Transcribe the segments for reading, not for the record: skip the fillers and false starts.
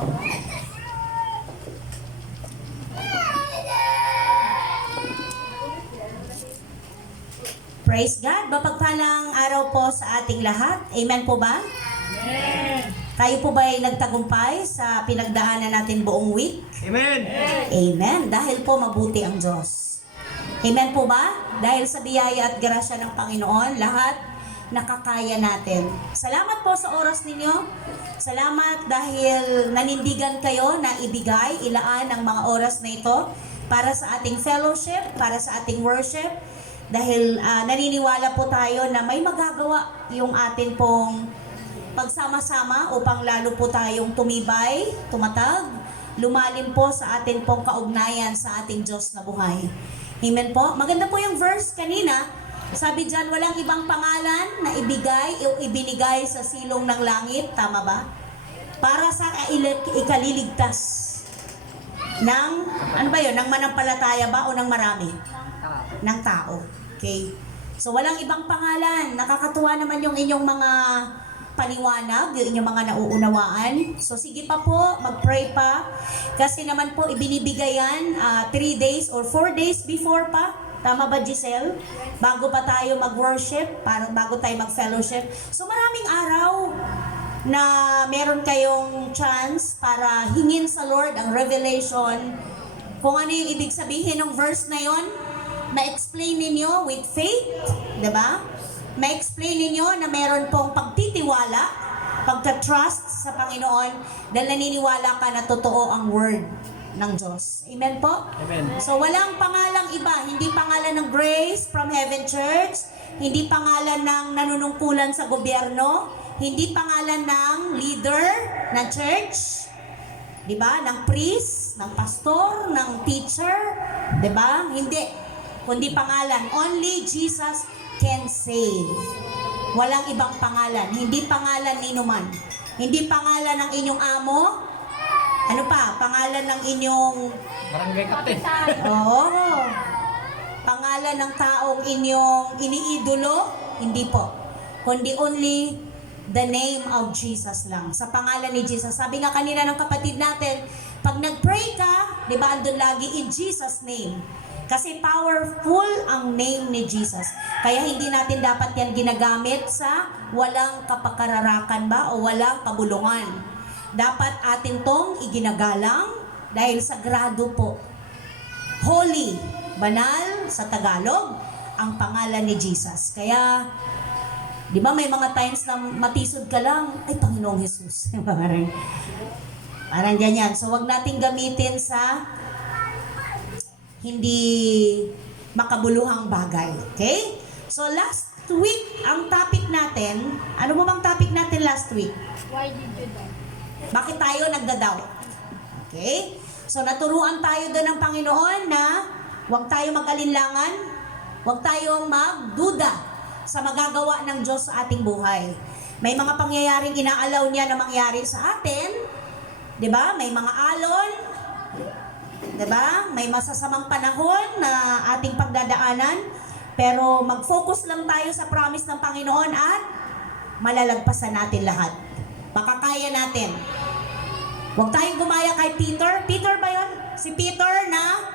Praise God. Mapagpalang araw po sa ating lahat. Amen po ba? Amen. Tayo po ba ay nagtagumpay sa pinagdaanan natin buong week? Amen. Amen. Dahil po mabuti ang Diyos. Amen po ba? Dahil sa biyaya at grasya ng Panginoon, lahat nakakaya natin. Salamat po sa oras ninyo. Salamat dahil nanindigan kayo na ibigay, ilaan ang mga oras na ito para sa ating fellowship, para sa ating worship. Dahil naniniwala po tayo na may magagawa yung atin pong pagsama-sama upang lalo po tayong tumibay, tumatag, lumalim po sa atin pong kaugnayan sa ating Diyos na buhay. Amen po. Maganda po yung verse kanina. Sabi dyan, walang ibang pangalan na ibigay o ibinigay sa silong ng langit. Tama ba? Para sa ikaliligtas ng, ano ba yun? Ng manampalataya ba o ng marami? Ng tao. Okay? So, walang ibang pangalan. Nakakatuwa naman yung inyong mga paliwanag, yung inyong mga nauunawaan. So, sige pa po, mag-pray pa. Kasi naman po, ibinibigay yan 3 days or 4 days before pa. Tama ba, Giselle? Bago pa tayo mag-worship, bago tayo mag-fellowship. So, maraming araw na meron kayong chance para hingin sa Lord ang revelation. Kung ano yung ibig sabihin ng verse na yon, ma-explain ninyo with faith, diba? Ma-explain ninyo na meron pong pagtitiwala, pagka-trust sa Panginoon, dahil naniniwala ka na totoo ang word ng Diyos. Amen po? Amen. So, walang pangalang iba. Hindi pangalan ng Grace from Heaven Church, hindi pangalan ng nanunungkulan sa gobyerno, hindi pangalan ng leader ng church, diba? Ng priest, ng pastor, ng teacher, diba? Hindi. Kundi pangalan, only Jesus can save. Walang ibang pangalan. Hindi pangalan ni Numan. Hindi pangalan ng inyong amo. Ano pa? Pangalan ng inyong... Barangay Captain. Oo. Pangalan ng taong inyong iniidolo. Hindi po. Kundi only the name of Jesus lang. Sa pangalan ni Jesus. Sabi nga kanina ng kapatid natin, pag nag-pray ka, di ba andun lagi in Jesus' name. Kasi powerful ang name ni Jesus. Kaya hindi natin dapat yan ginagamit sa walang kapakararakan ba o walang kabulungan. Dapat atin tong iginagalang dahil sagrado po. Holy, banal sa Tagalog, ang pangalan ni Jesus. Kaya, di ba may mga times na matisod ka lang, ay Panginoong Jesus. parang ganyan. So wag nating gamitin sa hindi makabuluhang bagay. Okay? So last week, ang topic natin, ano mo bang topic natin last week? Why did you die? Bakit tayo nagda-doubt? Okay? So naturuan tayo doon ng Panginoon na huwag tayo mag-alinlangan, huwag tayong magduda sa magagawa ng Diyos sa ating buhay. May mga pangyayaring inaalaw niya na mangyari sa atin, 'di ba? May mga alon, 'di ba? May masasamang panahon na ating pagdadaanan, pero mag-focus lang tayo sa promise ng Panginoon at malalagpasan natin lahat. Makakaya natin. Huwag tayong gumaya kay Peter. Peter ba yun? Si Peter na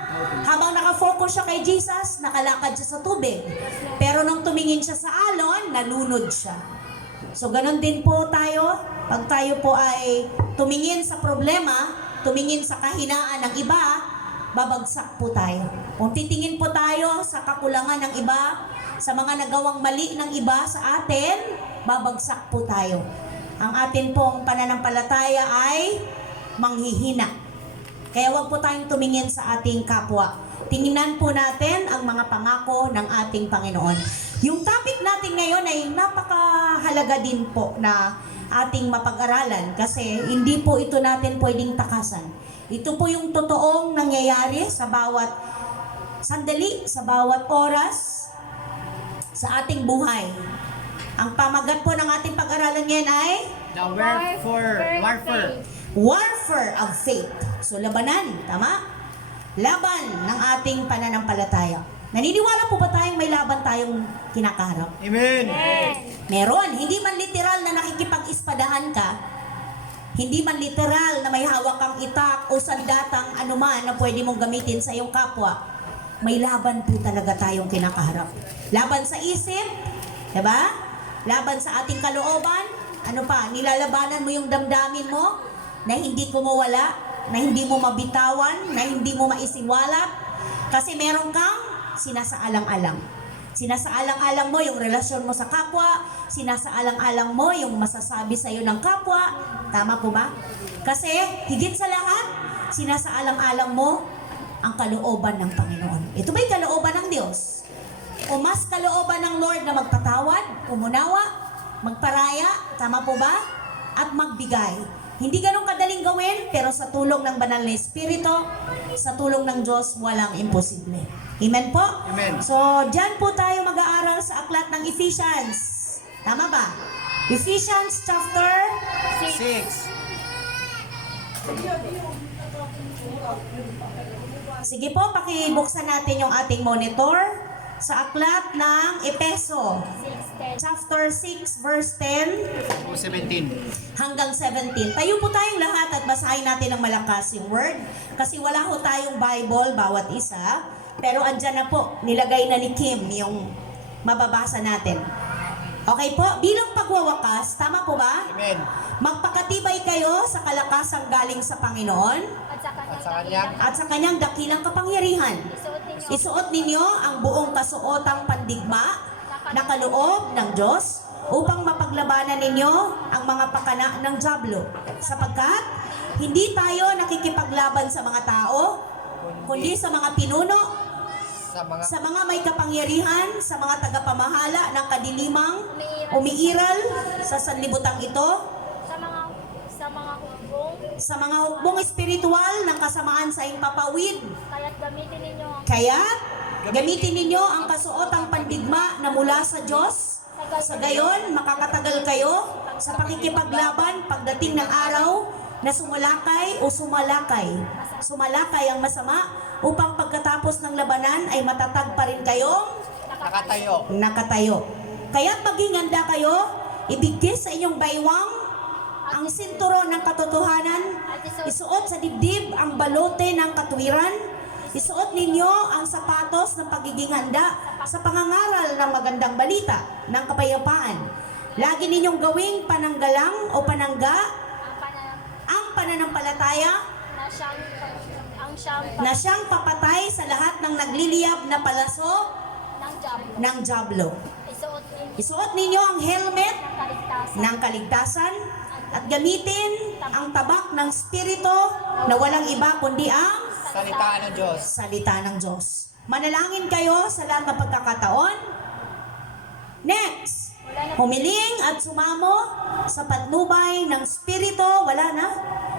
habang nakafocus siya kay Jesus, nakalakad siya sa tubig. Pero nung tumingin siya sa alon, nalunod siya. So ganun din po tayo. Pag tayo po ay tumingin sa problema, tumingin sa kahinaan ng iba, babagsak po tayo. Kung titingin po tayo sa kakulangan ng iba, sa mga nagawang mali ng iba sa atin, babagsak po tayo. Ang atin pong pananampalataya ay manghihina. Kaya wag po tayong tumingin sa ating kapwa. Tingnan po natin ang mga pangako ng ating Panginoon. Yung topic natin ngayon ay napakahalaga din po na ating mapag-aralan kasi hindi po ito natin pwedeng takasan. Ito po yung totoong nangyayari sa bawat sandali, sa bawat oras sa ating buhay. Ang pamagat po ng ating pag-aralan ngayon ay The warfare. warfare of faith. So labanan, tama? Laban ng ating pananampalataya. Naniniwala po ba tayong may laban tayong kinakaharap? Amen. Meron. Hindi man literal na nakikipag-ispadahan ka, Hindi man literal na may hawak kang itak o sandatang anuman na pwede mong gamitin sa iyong kapwa. May laban po talaga tayong kinakaharap. Laban sa isip, diba? Laban sa ating kalooban. Ano pa, nilalabanan mo yung damdamin mo na hindi kumuwala, na hindi mo mabitawan, na hindi mo maisiwalat. Kasi meron kang sinasaalang-alang. Sinasaalang-alang mo yung relasyon mo sa kapwa, sinasaalang-alang mo yung masasabi sa iyo ng kapwa. Tama po ba? Kasi higit sa lahat, sinasaalang-alang mo ang kalooban ng Panginoon. Ito ba'y kalooban ng Diyos? O mas kalooban ng Lord na magpatawad, umunawa, magparaya, tama po ba? At magbigay. Hindi ganun kadaling gawin, pero sa tulong ng banal na Espiritu, sa tulong ng Diyos, walang imposible. Amen po? Amen. So, dyan po tayo mag-aaral sa aklat ng Ephesians. Tama ba? Ephesians chapter 6. Sige po, pakibuksan natin yung ating monitor sa aklat ng Epeso, chapter 6, verse 10 O 17. hanggang 17. Tayo po tayong lahat at basahin natin ng malakas yung word. Kasi wala ho tayong Bible, bawat isa. Pero andyan na po, nilagay na ni Kim yung mababasa natin. Okay po, bilang pagwawakas, tama po ba? Amen. Magpakatibay kayo sa kalakasang galing sa Panginoon At sa kanyang at sa kanyang dakilang kapangyarihan. Isuot ninyo ang buong kasuotang pandigma na kaloob ng Diyos upang mapaglabanan ninyo ang mga pakana ng dyablo. Sapagkat hindi tayo nakikipaglaban sa mga tao, kundi sa mga pinuno, sa mga may kapangyarihan, sa mga tagapamahala ng kadilimang umiiral sa sanlibutan ito, sa mga hukbong espiritual ng kasamaan sa impapawid. Kaya't gamitin ninyo ang kasuotang pandigma na mula sa Diyos. Sa gayon, makakatagal kayo sa pakikipaglaban pagdating ng araw na sumalakay ang masama, upang pagkatapos ng labanan ay matatag pa rin kayong nakatayo. Kaya't maging handa kayo, ibigkis sa inyong baywang ang sinturon ng katotohanan, isuot sa dibdib ang balote ng katwiran, isuot ninyo ang sapatos ng pagiging handa sa pangangaral ng magandang balita ng kapayapaan. Lagi ninyong gawing pananggalang o panangga ang pananampalataya na siyang papatay sa lahat ng nagliliyab na palaso ng dyablo. Isuot ninyo ang helmet ng kaligtasan at gamitin ang tabak ng Espiritu na walang iba kundi ang salita ng Diyos. Manalangin kayo sa lahat ng pagkakataon. Next, humiling at sumamo sa patnubay ng Espiritu. Wala na.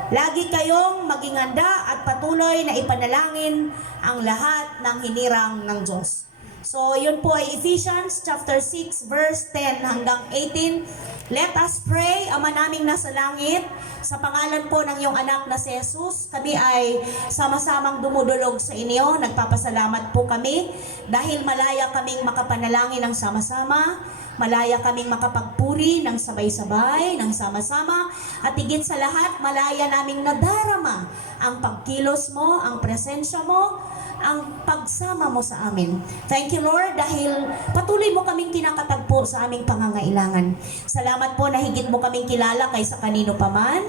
Lagi kayong maging handa at patuloy na ipanalangin ang lahat ng hinirang ng Diyos. So, yun po ay Ephesians chapter 6 verse 10 hanggang 18. Let us pray. Ama naming nasa langit, sa pangalan po ng iyong anak na si Jesus, kami ay sama-samang dumudulog sa inyo. Nagpapasalamat po kami dahil malaya kaming makapanalangin ng sama-sama. Malaya kaming makapagpuri ng sabay-sabay, ng sama-sama. At higit sa lahat, malaya naming nadarama ang pagkilos mo, ang presensya mo, ang pagsama mo sa amin. Thank you, Lord, dahil patuloy mo kaming kinakatagpo sa aming pangangailangan. Salamat po na higit mo kaming kilala kaysa kanino paman.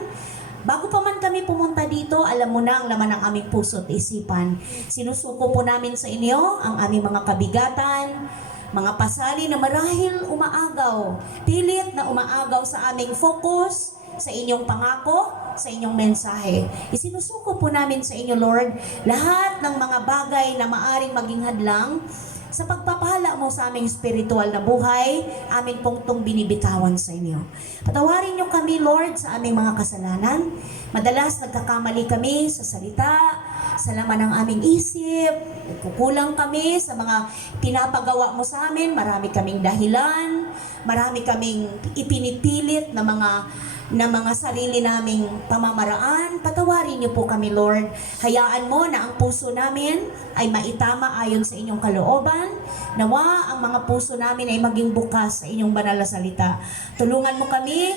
Bago pa man kami pumunta dito, alam mo na ang laman ng aming puso at isipan. Sinusuko po namin sa inyo ang aming mga kabigatan, mga pasali na marahil umaagaw, pilit na umaagaw sa aming focus, sa inyong pangako, sa inyong mensahe. Isinusuko po namin sa inyo, Lord, lahat ng mga bagay na maaring maging hadlang sa pagpapala mo sa aming spiritual na buhay, amin pong itong binibitawan sa inyo. Patawarin niyo kami, Lord, sa aming mga kasalanan. Madalas nagkakamali kami sa salita, sa laman ng aming isip, nagkukulang kami sa mga pinapagawa mo sa amin, marami kaming dahilan, marami kaming ipinipilit na mga sarili naming pamamaraan. Patawarin niyo po kami, Lord. Hayaan mo na ang puso namin ay maitama ayon sa inyong kalooban. Nawa ang mga puso namin ay maging bukas sa inyong banal na salita. Tulungan mo kami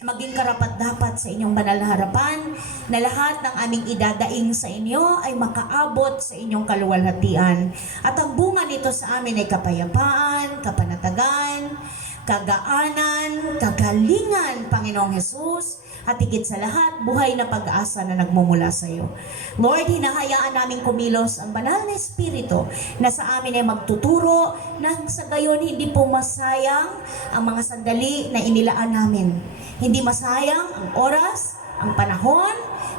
maging karapat-dapat sa inyong banal na harapan, na lahat ng aming idadaing sa inyo ay makaabot sa inyong kaluwalhatian. At ang bunga nito sa amin ay kapayapaan, kapanatagan, kagaanan, kagalingan, Panginoong Hesus, at higit sa lahat, buhay na pag-asa na nagmumula sa iyo. Lord, hinahayaan namin kumilos ang banal na Espiritu na sa amin ay magtuturo nang sa gayon hindi po masayang ang mga sandali na inilaan namin. Hindi masayang ang oras, ang panahon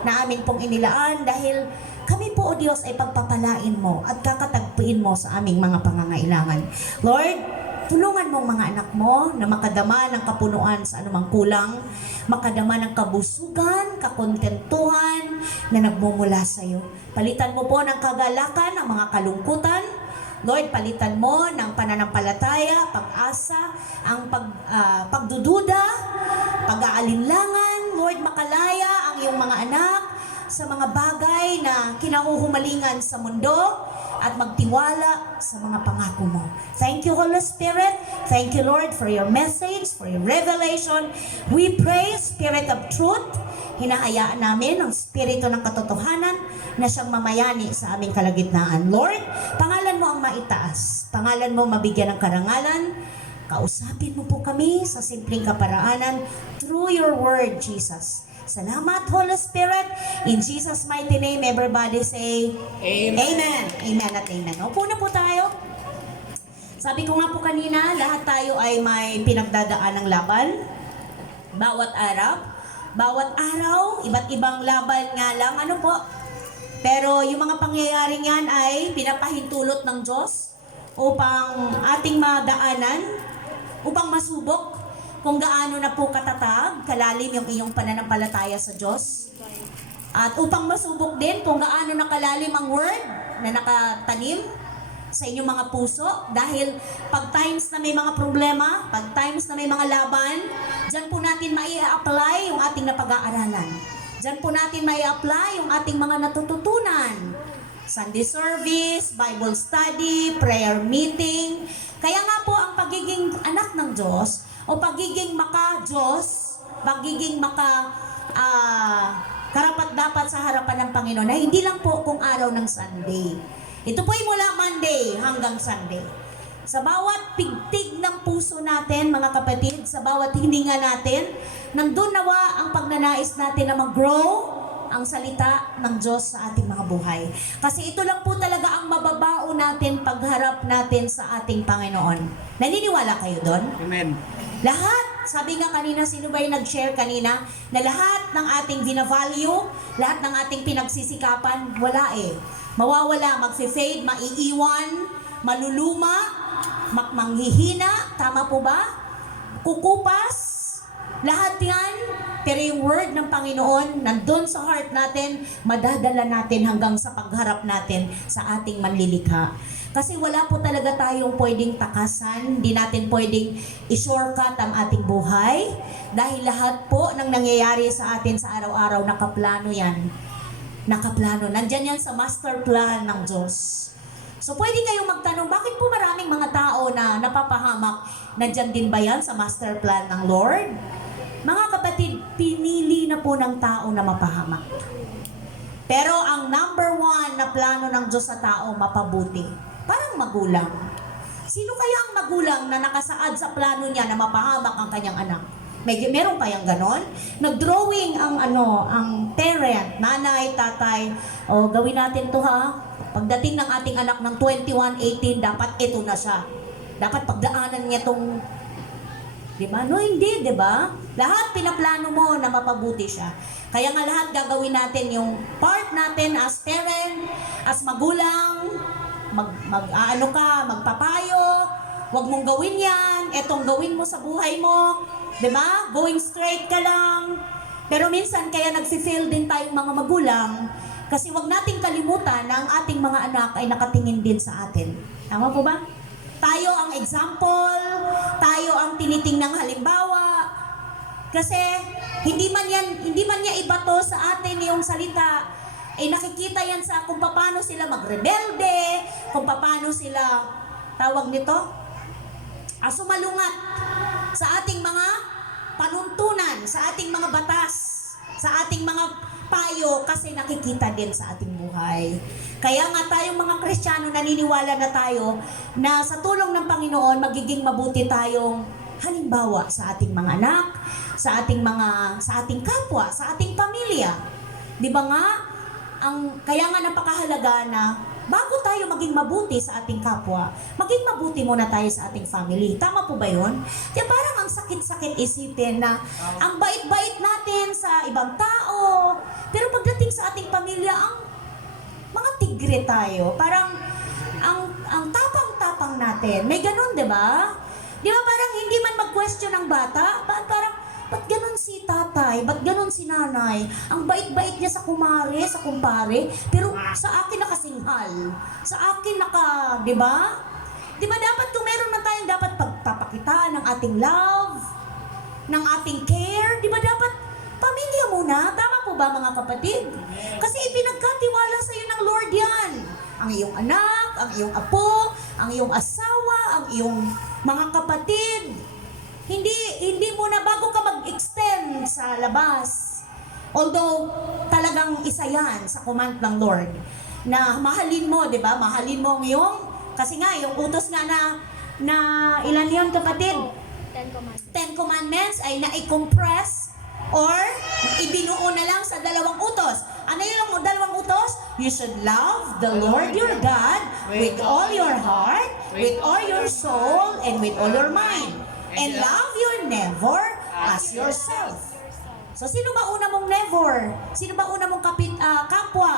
na amin pong inilaan dahil kami po, O Diyos, ay pagpapalain mo at kakatagpuin mo sa aming mga pangangailangan. Lord, tulungan mong mga anak mo na makadama ng kapunuan sa anumang kulang, makadama ng kabusugan, kakontentuhan na nagmumula sa iyo. Palitan mo po ng kagalakan ang mga kalungkutan. Lord, palitan mo ng pananampalataya, pag-asa, ang pagdududa, pag-aalinlangan. Lord, makalaya ang iyong mga anak sa mga bagay na kinahuhumalingan sa mundo at magtiwala sa mga pangako mo. Thank you, Holy Spirit. Thank you, Lord, for your message, for your revelation. We pray, Spirit of Truth. Hinahayaan namin ang Espiritu ng katotohanan na siyang mamayani sa aming kalagitnaan. Lord, pangalan mo ang maitaas. Pangalan mo mabigyan ng karangalan. Kausapin mo po kami sa simpleng kaparaanan through your word, Jesus. Salamat, Holy Spirit. In Jesus' mighty name, everybody say, Amen. Amen. Amen at amen. Upo na po tayo. Sabi ko nga po kanina, lahat tayo ay may pinagdadaan ng laban. Bawat araw, iba't ibang laban nga lang. Ano po? Pero yung mga pangyayari yan ay pinapahintulot ng Diyos upang ating madaanan, upang masubok kung gaano na po katatag, kalalim yung iyong pananampalataya sa Diyos. At upang masubok din kung gaano na kalalim ang word na nakatanim sa inyong mga puso. Dahil pag times na may mga problema, pag times na may mga laban, dyan po natin mai-apply yung ating napag-aaralan. Dyan po natin mai-apply yung ating mga natututunan. Sunday service, Bible study, prayer meeting. Kaya nga po ang pagiging anak ng Diyos o pagiging maka-Diyos, pagiging karapat-dapat sa harapan ng Panginoon na hindi lang po kung araw ng Sunday. Ito po ay mula Monday hanggang Sunday. Sa bawat pigtig ng puso natin, mga kapatid, sa bawat hininga natin, nandun nawa ang pagnanais natin na mag-grow ang salita ng Diyos sa ating mga buhay. Kasi ito lang po talaga ang mababao natin pagharap natin sa ating Panginoon. Naniniwala kayo doon? Amen. Lahat, sabi nga kanina, sino ba yung nag-share kanina, na lahat ng ating binavalue, lahat ng ating pinagsisikapan, wala eh. Mawawala, mag-fade, maiiwan, maluluma, manghihina, tama po ba? Kukupas, lahat yan. Pero yung word ng Panginoon, nandun sa heart natin, madadala natin hanggang sa pagharap natin sa ating manlilikha. Kasi wala po talaga tayong pwedeng takasan, hindi natin pwedeng i-shortcut ang ating buhay. Dahil lahat po ng nangyayari sa atin sa araw-araw, nakaplano yan. Nakaplano. Nandyan yan sa master plan ng Diyos. So pwede kayong magtanong, bakit po maraming mga tao na napapahamak? Nandyan din ba yan sa master plan ng Lord? Mga kapatid, pinili na po ng tao na mapahamak. Pero ang number one na plano ng Diyos sa tao, mapabuti. Parang magulang. Sino kaya ang magulang na nakasaad sa plano niya na mapahamak ang kanyang anak? Meron pa yung ganon? Nag-drawing ang parent, nanay, tatay, o gawin natin to ha. Pagdating ng ating anak ng 21, 18, dapat ito na siya. Dapat pagdaanan niya tong, di ba? No, hindi, di ba? Lahat pinaplano mo na mapabuti siya. Kaya nga lahat gagawin natin yung part natin as parent, as magulang, magpapayo, wag mong gawin yan, etong gawin mo sa buhay mo. Diba? Going straight ka lang. Pero minsan kaya nagsi-fail din tayong mga magulang kasi wag nating kalimutan na ang ating mga anak ay nakatingin din sa atin. Tama po ba? Tayo ang example, tayo ang tinitingnang halimbawa. Kasi hindi man niya ibato sa atin yung salita. Nakikita yan sa kung paano sila magrebelde, kung paano sila tawag nito, sumalungat sa ating mga panuntunan sa ating mga batas, sa ating mga payo kasi nakikita din sa ating buhay. Kaya nga tayong mga Kristiyano naniniwala na tayo na sa tulong ng Panginoon magiging mabuti tayong halimbawa sa ating mga anak, sa ating kapwa, sa ating pamilya. 'Di ba nga? Kaya nga napakahalaga na bago tayo maging mabuti sa ating kapwa, maging mabuti muna tayo sa ating family. Tama po ba yun? Kaya parang ang sakit-sakit isipin na ang bait-bait natin sa ibang tao, pero pagdating sa ating pamilya, ang mga tigre tayo. Parang ang tapang-tapang natin. May ganun, di ba? Di ba parang hindi man mag-question ng bata, ba't ganun si tatay? Ba't ganun si nanay? Ang bait-bait niya sa kumare, sa kumpare, pero sa akin nakasinghal. Sa akin di ba? Di ba dapat kung meron na tayong dapat pagpapakitaan ng ating love, ng ating care, di ba dapat pamilya muna? Tama po ba mga kapatid? Kasi ipinagkatiwala sa iyo ng Lord yan. Ang iyong anak, ang iyong apo, ang iyong asawa, ang iyong mga kapatid. Hindi muna bago ka mag-extend sa labas. Although talagang isa yan sa command ng Lord na mahalin mo, 'di ba? Mahalin mo yung kasi nga yung utos nga na ilan 'yon kapatid? 10 commandments ay na-compress or ibinuo na lang sa 2 utos. Ano yung 2 utos? You should love the Lord your God with all your heart, with all your soul, and with all your mind. And love your neighbor as yourself. So, sino ba una mong neighbor? Sino ba una mong kapwa?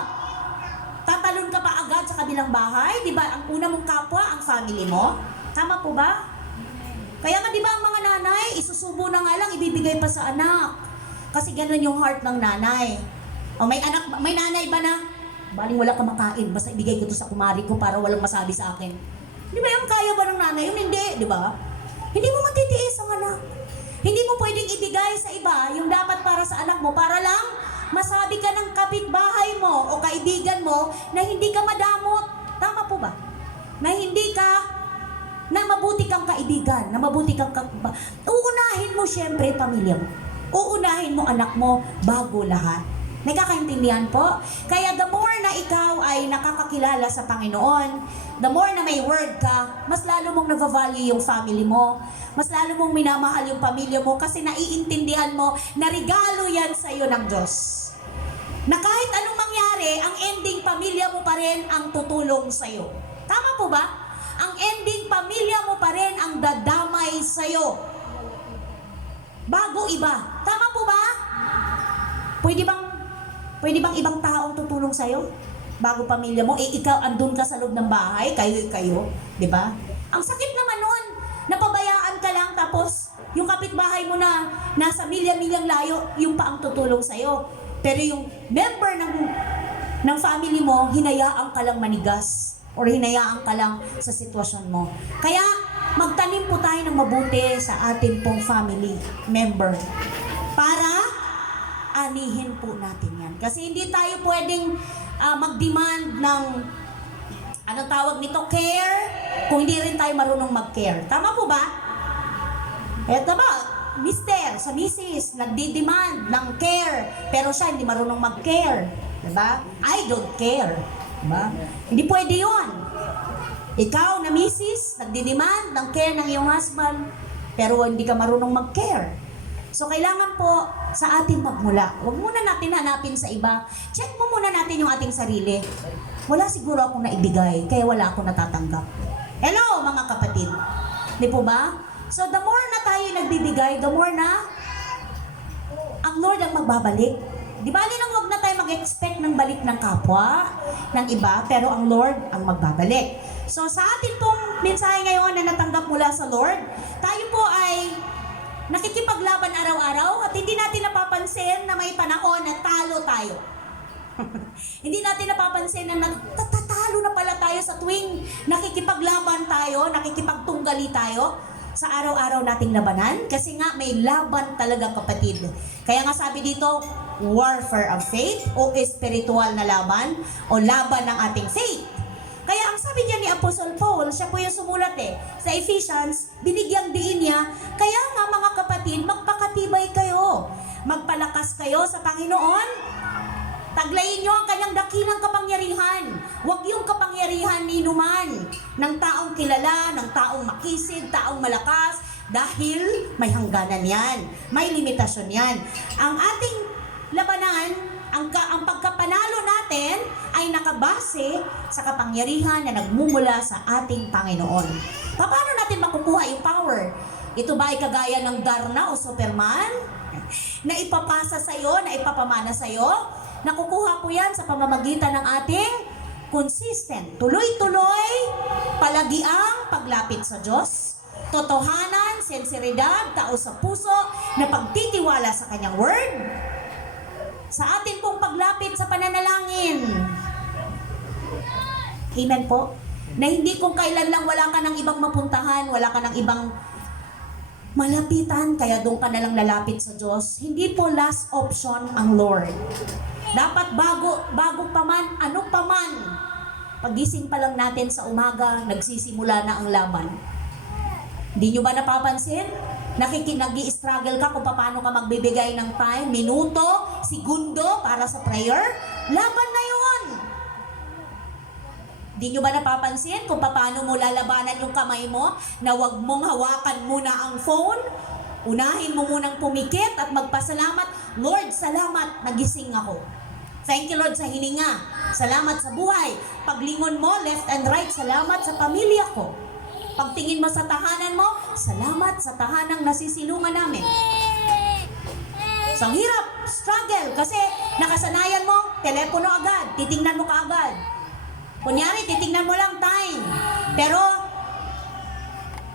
Tatalon ka pa agad sa kabilang bahay? Di ba? Ang una mong kapwa, ang family mo? Tama po ba? Kaya nga, di ba ang mga nanay, isusubo na nga lang, ibibigay pa sa anak. Kasi ganun yung heart ng nanay. O may nanay ba na? Baling wala ka makain, basta ibigay ko to sa kumari ko para walang masabi sa akin. Di ba yung kaya ba ng nanay? Yung hindi, di ba? Hindi mo matitiis ang anak. Hindi mo pwedeng ibigay sa iba yung dapat para sa anak mo para lang masabi ka ng kapitbahay mo o kaibigan mo na hindi ka madamot. Tama po ba? Na mabuti kang kaibigan, na mabuti kang uunahin mo syempre pamilya mo. Uunahin mo anak mo bago lahat. Nagkakaintindihan po? Kaya the more na ikaw ay nakakakilala sa Panginoon, the more na may word ka, mas lalo mong nag-value yung family mo, mas lalo mong minamahal yung pamilya mo kasi naiintindihan mo na regalo yan sa iyo ng Diyos. Na kahit anong mangyari, ang ending pamilya mo pa rin ang tutulong sa iyo. Tama po ba? Ang ending pamilya mo pa rin ang dadamay sa iyo. Bago iba. Tama po ba? Pwede bang ibang taong tutulong sa'yo? Bago pamilya mo, ikaw andun ka sa loob ng bahay, kayo, di ba? Ang sakit naman nun, napabayaan ka lang tapos yung kapitbahay mo na nasa milya-milyang layo, yung pa ang tutulong sa'yo. Pero yung member ng family mo, hinayaan ka lang manigas or hinayaan ka lang sa sitwasyon mo. Kaya magtanim po tayo ng mabuti sa ating pong family member para anihin po natin yan. Kasi hindi tayo pwedeng mag-demand ng anong tawag nito, care, kung hindi rin tayo marunong mag-care. Tama po ba? Eto ba, mister, sa misis, nagdi-demand ng care, pero siya hindi marunong mag-care. Diba? I don't care. Diba? Hindi pwede yun. Ikaw na misis, nagdi-demand ng care ng iyong husband, pero hindi ka marunong mag-care. So, kailangan po sa ating magmula. Huwag muna natin hanapin sa iba. Check mo muna natin yung ating sarili. Wala siguro akong naibigay, kaya wala akong natatanggap. Hello, mga kapatid. Di po ba? So, the more na tayo nagbibigay, the more na ang Lord ang magbabalik. Di ba, nang huwag na tayo mag-expect ng balik ng kapwa, ng iba, pero ang Lord ang magbabalik. So, sa atin pong mensahe ngayon na natanggap mula sa Lord, tayo po ay nakikipaglaban araw-araw at hindi natin napapansin na may panahon na talo tayo. Hindi natin napapansin na nagtatalo na pala tayo sa tuwing nakikipaglaban tayo, nakikipagtunggali tayo sa araw-araw nating labanan. Kasi nga may laban talaga kapatid. Kaya nga sabi dito, warfare of faith o spiritual na laban o laban ng ating faith. Kaya ang sabi niya ni Apostle Paul, siya po yung sumulat sa Ephesians, binigyang diin niya, kaya nga mga kapatid, magpakatibay magpatibay kayo. Magpalakas kayo sa Panginoon. Taglayin nyo ang kanyang dakilang kapangyarihan. Huwag yung kapangyarihan ni numan ng taong kilala, ng taong makisid, taong malakas, dahil may hangganan yan. May limitasyon yan. Ang ating labanan, ang pagkapanalo natin ay nakabase sa kapangyarihan na nagmumula sa ating Panginoon. Paano natin makukuha yung power? Ito ba ay kagaya ng Darna o Superman? Na ipapasa sa'yo, na ipapamana sa'yo? Nakukuha po yan sa pamamagitan ng ating consistent, tuloy-tuloy, palagiang paglapit sa Diyos, totohanan, sinseridad, taos sa puso, na pagtitiwala sa Kanyang Word, sa atin pong paglapit sa pananalangin. Amen po? Na hindi kung kailan lang wala ka ng ibang mapuntahan, wala ka ng ibang malapitan, kaya doon ka na lang lalapit sa Diyos. Hindi po last option ang Lord. Dapat bago pa man, ano pa man, pagising pa lang natin sa umaga, nagsisimula na ang laban. Hindi nyo ba napapansin? Nag-i-struggle ka kung paano ka magbibigay ng time, minuto, segundo para sa prayer? Laban na yun! Hindi nyo ba napapansin kung paano mo lalabanan yung kamay mo na wag mong hawakan muna ang phone? Unahin mo munang pumikit at magpasalamat. Lord, salamat, nagising ako. Thank you, Lord, sa hininga. Salamat sa buhay. Paglingon mo, left and right, salamat sa pamilya ko. Pagtingin mo sa tahanan mo, salamat sa tahanang nasisilungan namin. So, ang hirap, struggle, kasi nakasanayan mo, telepono agad, titingnan mo kaagad. Kunyari, titingnan mo lang time. Pero,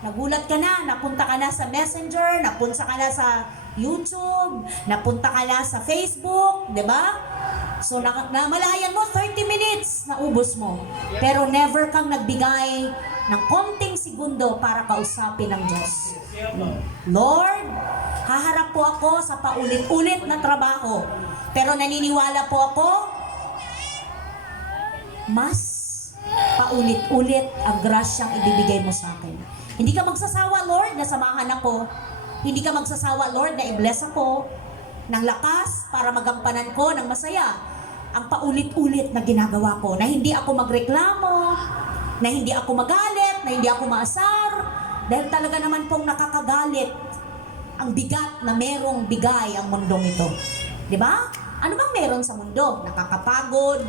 nagulat ka na, napunta ka na sa Messenger, napunta ka na sa YouTube, napunta ka na sa Facebook, di ba? So, namalayan mo, 30 minutes, naubos mo. Pero never kang nagbigay ng konting segundo para kausapin ng Diyos. Lord, haharap po ako sa paulit-ulit na trabaho. Pero naniniwala po ako, mas paulit-ulit ang grasyang ibibigay mo sa akin. Hindi ka magsasawa, Lord, na samahan ako. Hindi ka magsasawa, Lord, na i-bless ako ng lakas para magampanan ko ng masaya ang paulit-ulit na ginagawa ko, na hindi ako magreklamo, na hindi ako magalit, na hindi ako maasar, dahil talaga naman pong nakakagalit ang bigat na merong bigay ang mundong ito. Diba? Ano bang meron sa mundo? Nakakapagod.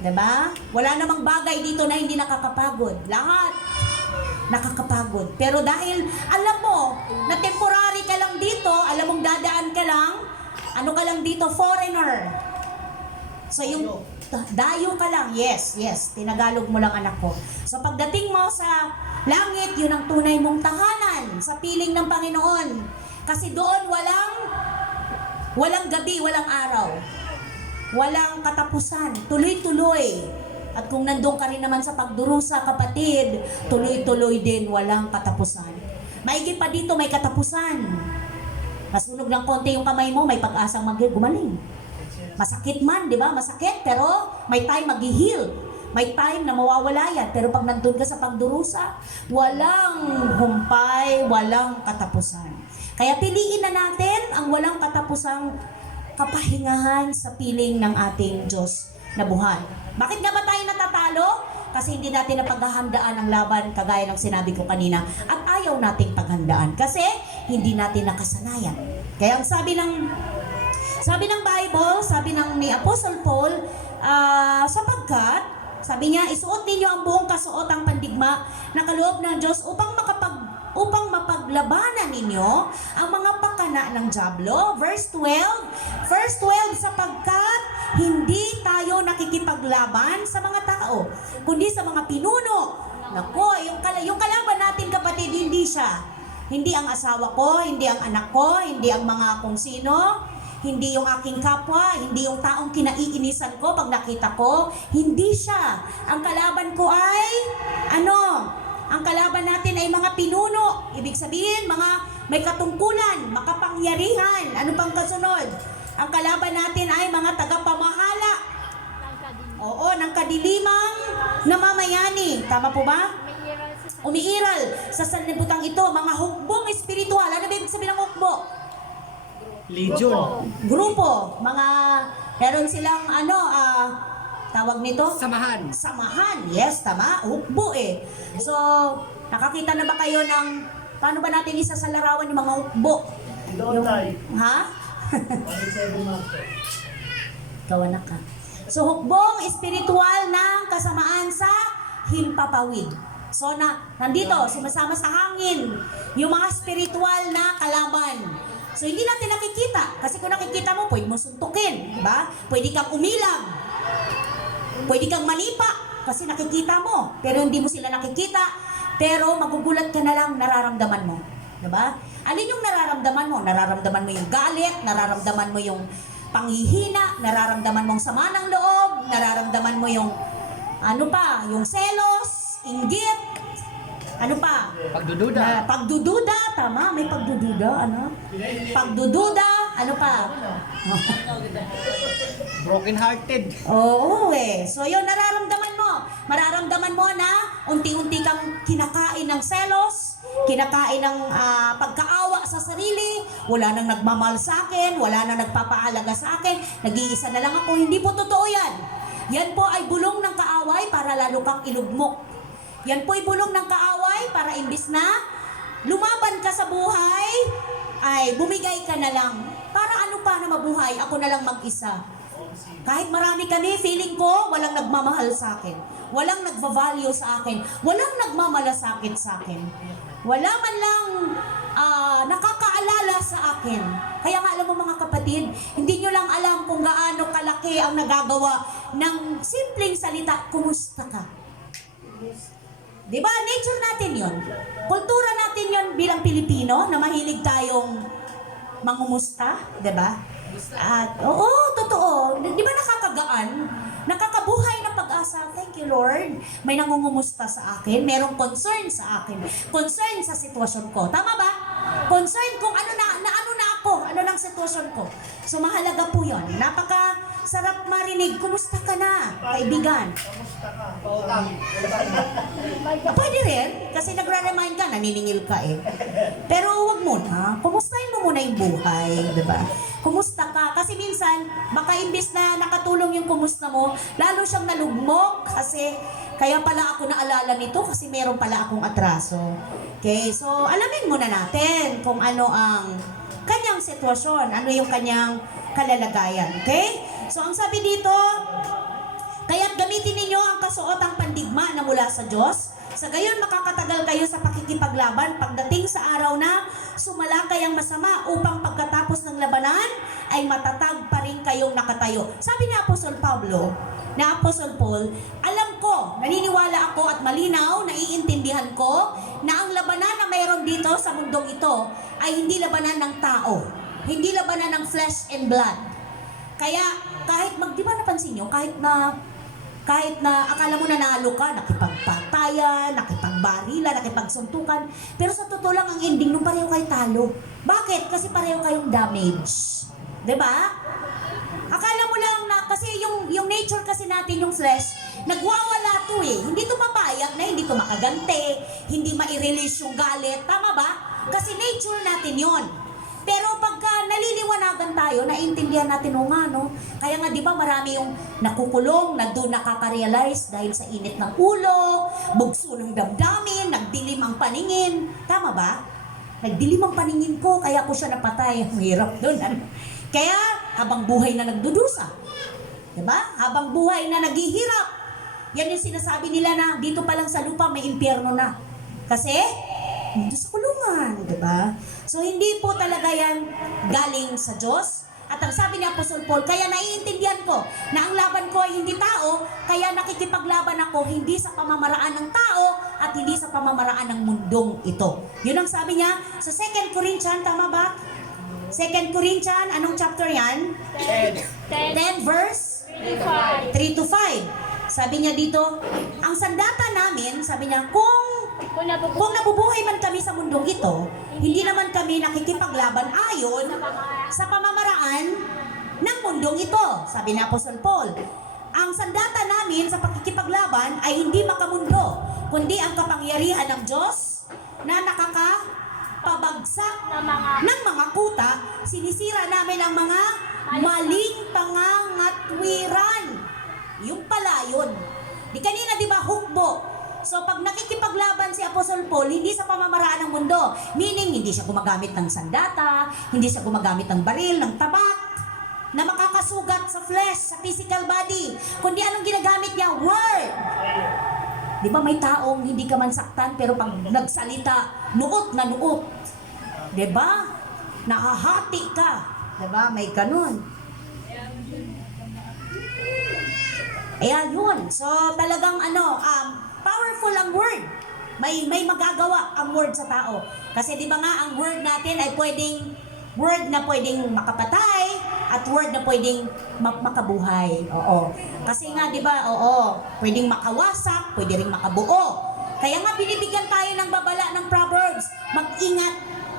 Diba? Wala namang bagay dito na hindi nakakapagod. Lahat nakakapagod. Pero dahil alam mo na temporary ka lang dito, alam mong dadaan ka lang, ano ka lang dito, foreigner. So yung dayo ka lang, yes, tinagalog mo lang anak ko. So pagdating mo sa langit, yun ang tunay mong tahanan sa piling ng Panginoon. Kasi doon walang gabi, walang araw. Walang katapusan, tuloy-tuloy. At kung nandun ka rin naman sa pagdurusa, kapatid, tuloy-tuloy din, walang katapusan. Maigi pa dito, may katapusan. Masunog ng konti yung kamay mo, may pag-asang gumaling. Masakit man, di ba? Masakit, pero may time mag-heal. May time na mawawala yan. Pero pag nandun ka sa pagdurusa, walang humpay, walang katapusan. Kaya piliin na natin ang walang katapusang kapahingahan sa piling ng ating Diyos na buhay. Bakit nga ba tayo natatalo? Kasi hindi natin napaghahandaan ang laban, kagaya ng sinabi ko kanina, at ayaw nating paghandaan kasi hindi natin nakasanayan. Kaya ang sabi ng Bible, sabi ni Apostle Paul, sapagkat, sabi niya, isuot ninyo ang buong kasuotang pandigma na kaloob ng Diyos upang mapaglabanan ninyo ang mga pakana ng dyablo. Verse 12, sapagkat hindi tayo nakikipaglaban sa mga tao, kundi sa mga pinuno. Nako, yung kalaban natin, kapatid, hindi siya. Hindi ang asawa ko, hindi ang anak ko, hindi ang mga kung sino, hindi yung aking kapwa, hindi yung taong kinaiinisan ko pag nakita ko, hindi siya. Ang kalaban ko ay, ang kalaban natin ay mga pinuno. Ibig sabihin, mga may katungkulan, makapangyarihan. Ano pang kasunod? Ang kalaban natin ay mga tagapamahala. Oo, ng kadilimang namamayani. Tama po ba? Umiiral sa sanlibutan ito, mga hukbong espiritual. Ano ba ibig sabihin ng hukbo? Legion. Grupo, mga meron silang tawag nito? Samahan. Samahan. Yes, tama. Hukbo eh. So, nakakita na ba kayo ng paano ba natin isasalarawan yung mga hukbo? Doon tayo. Ha? 27 master. Ikaw anak ka. So, hukbong espiritual ng kasamaan sa himpapawid. So, nandito, sumasama sa hangin, yung mga spiritual na kalaban. So, hindi natin nakikita. Kasi kung nakikita mo, pwede mo suntukin. Diba? Pwede kang umilag. Pwede kang manipa. Kasi nakikita mo. Pero hindi mo sila nakikita. Pero magugulat ka na lang, nararamdaman mo. Diba? Alin yung nararamdaman mo? Nararamdaman mo yung galit, nararamdaman mo yung panghihina, nararamdaman mong sama ng loob, nararamdaman mo yung yung selos, inggit, Pagdududa. pagdududa, tama, may pagdududa, Pagdududa, Broken hearted. Oo So yun, nararamdaman mo. Mararamdaman mo na unti-unti kang kinakain ng selos, kinakain ng pagkaawa sa sarili, wala nang nagmamahal sa akin, wala nang nagpapaalaga sa akin, nag-iisa na lang ako. Hindi po totoo yan. Yan po ay bulong ng kaaway para lalo kang ilugmok. Yan po ay bulong ng kaaway para imbis na lumaban ka sa buhay, ay bumigay ka na lang. Para ano pa na mabuhay, ako na lang mag-isa. Kahit marami kami, feeling ko, walang nagmamahal sa akin. Walang nagva-value sa akin. Walang nagmamalasakit sa akin. Wala man lang nakakaalala sa akin. Kaya nga alam mo mga kapatid, hindi nyo lang alam kung gaano kalaki ang nagagawa ng simpleng salita, kumusta ka? Diba? Nature natin yon. Kultura natin yon bilang Pilipino na mahilig tayong mangumusta. Diba? At, oo, totoo. Di ba nakakagaan? Nakakabuhay ng pag-asa. Thank you, Lord. May nangungumusta sa akin. Merong concern sa akin. Concern sa sitwasyon ko. Tama ba? Concern kung ano na ako. Ano nang sitwasyon ko. So, mahalaga po yun. Napaka-sarap marinig. Kumusta ka na, kaibigan? Pwede rin. Kasi nagre-remind ka, naniningil ka eh. Pero wag muna. Kumustahin mo muna yung buhay. Diba? Kumusta ka? Kasi minsan, baka imbis na nakatulong yung kumusta mo, lalo siyang nalugmok kasi kaya pala ako naalala nito kasi meron pala akong atraso. Okay, so alamin muna natin kung ano ang kanyang sitwasyon, ano yung kanyang kalalagayan. Okay? So ang sabi dito, kaya't gamitin ninyo ang kasuotang pandigma na mula sa Diyos. Sa gayon makakatagal kayo sa pakikipaglaban pagdating sa araw na sumalakay ang masama upang pagkatapos ng labanan ay matatag pa rin kayong nakatayo. Sabi ni Apostol Pablo, na Apostol Paul, alam ko, naniniwala ako at malinaw, naiintindihan ko na ang labanan na mayroon dito sa mundong ito ay hindi labanan ng tao, hindi labanan ng flesh and blood. Kaya kahit di ba napansin nyo, kahit na akala mo nanalo ka, nakipagpatayan, nakipagbarilan, nakipagsuntukan, pero sa totoo lang ang ending nung pareho kayo talo. Bakit? Kasi pareho kayong damage. Diba? Akala mo lang na, kasi yung nature kasi natin, yung flesh, nagwawala to eh. Hindi to papayag na hindi to makaganti, hindi ma-release yung galit. Tama ba? Kasi nature natin yon. Pero pagka naliliwanagan tayo, naiintindihan natin nga, no? Kaya nga, di ba, marami yung nakukulong, na doon nakaka-realize dahil sa init ng ulo, bugso ng damdamin, nagdilim ang paningin. Tama ba? Nagdilim ang paningin ko, kaya ko siya napatay. Ang hirap doon. Kaya, habang buhay na nagdudusa. Di ba? Habang buhay na naghihirap. Yan yung sinasabi nila na dito pa lang sa lupa may impyerno na. Kasi, dito sa kulungan. Di ba? So, hindi po talaga yan galing sa Diyos. At ang sabi ni Apostol Paul, kaya naiintindihan ko na ang laban ko ay hindi tao, kaya nakikipaglaban ako hindi sa pamamaraan ng tao at hindi sa pamamaraan ng mundong ito. Yun ang sabi niya sa 2 Corinthians, tama ba? 2 Corinthians, anong chapter yan? 10 verse 3 to 5. Sabi niya dito, ang sandata namin, sabi niya, kung nabubuhay man kami sa mundong ito, hindi naman kami nakikipaglaban ayon sa pamamaraan ng mundong ito. Sabi ni Apostol Paul, ang sandata namin sa pakikipaglaban ay hindi makamundo, kundi ang kapangyarihan ng Diyos na pagpapabagsak ng mga kuta, sinisira namin ang mga maling pangangatwiran. Yung pala yun. Di kanina, di ba, hukbo. So pag nakikipaglaban si Apostol Paul, hindi sa pamamaraan ng mundo. Meaning, hindi siya gumagamit ng sandata, hindi siya gumagamit ng baril, ng tabak, na makakasugat sa flesh, sa physical body. Kundi anong ginagamit niya? Word! Di ba may taong hindi ka man saktan, pero pag nagsalita, nuot na nuot. Di ba? Nakahati ka. Di ba? May ganun. Ayan yun. So talagang powerful ang word. May magagawa ang word sa tao. Kasi di ba nga ang word natin ay word na pwedeng makapatay at word na pwedeng makabuhay. Oo. Kasi nga di ba, pwedeng makawasak, pwede ring makabuo. Kaya nga binibigyan tayo ng babala ng Proverbs. Mag-ingat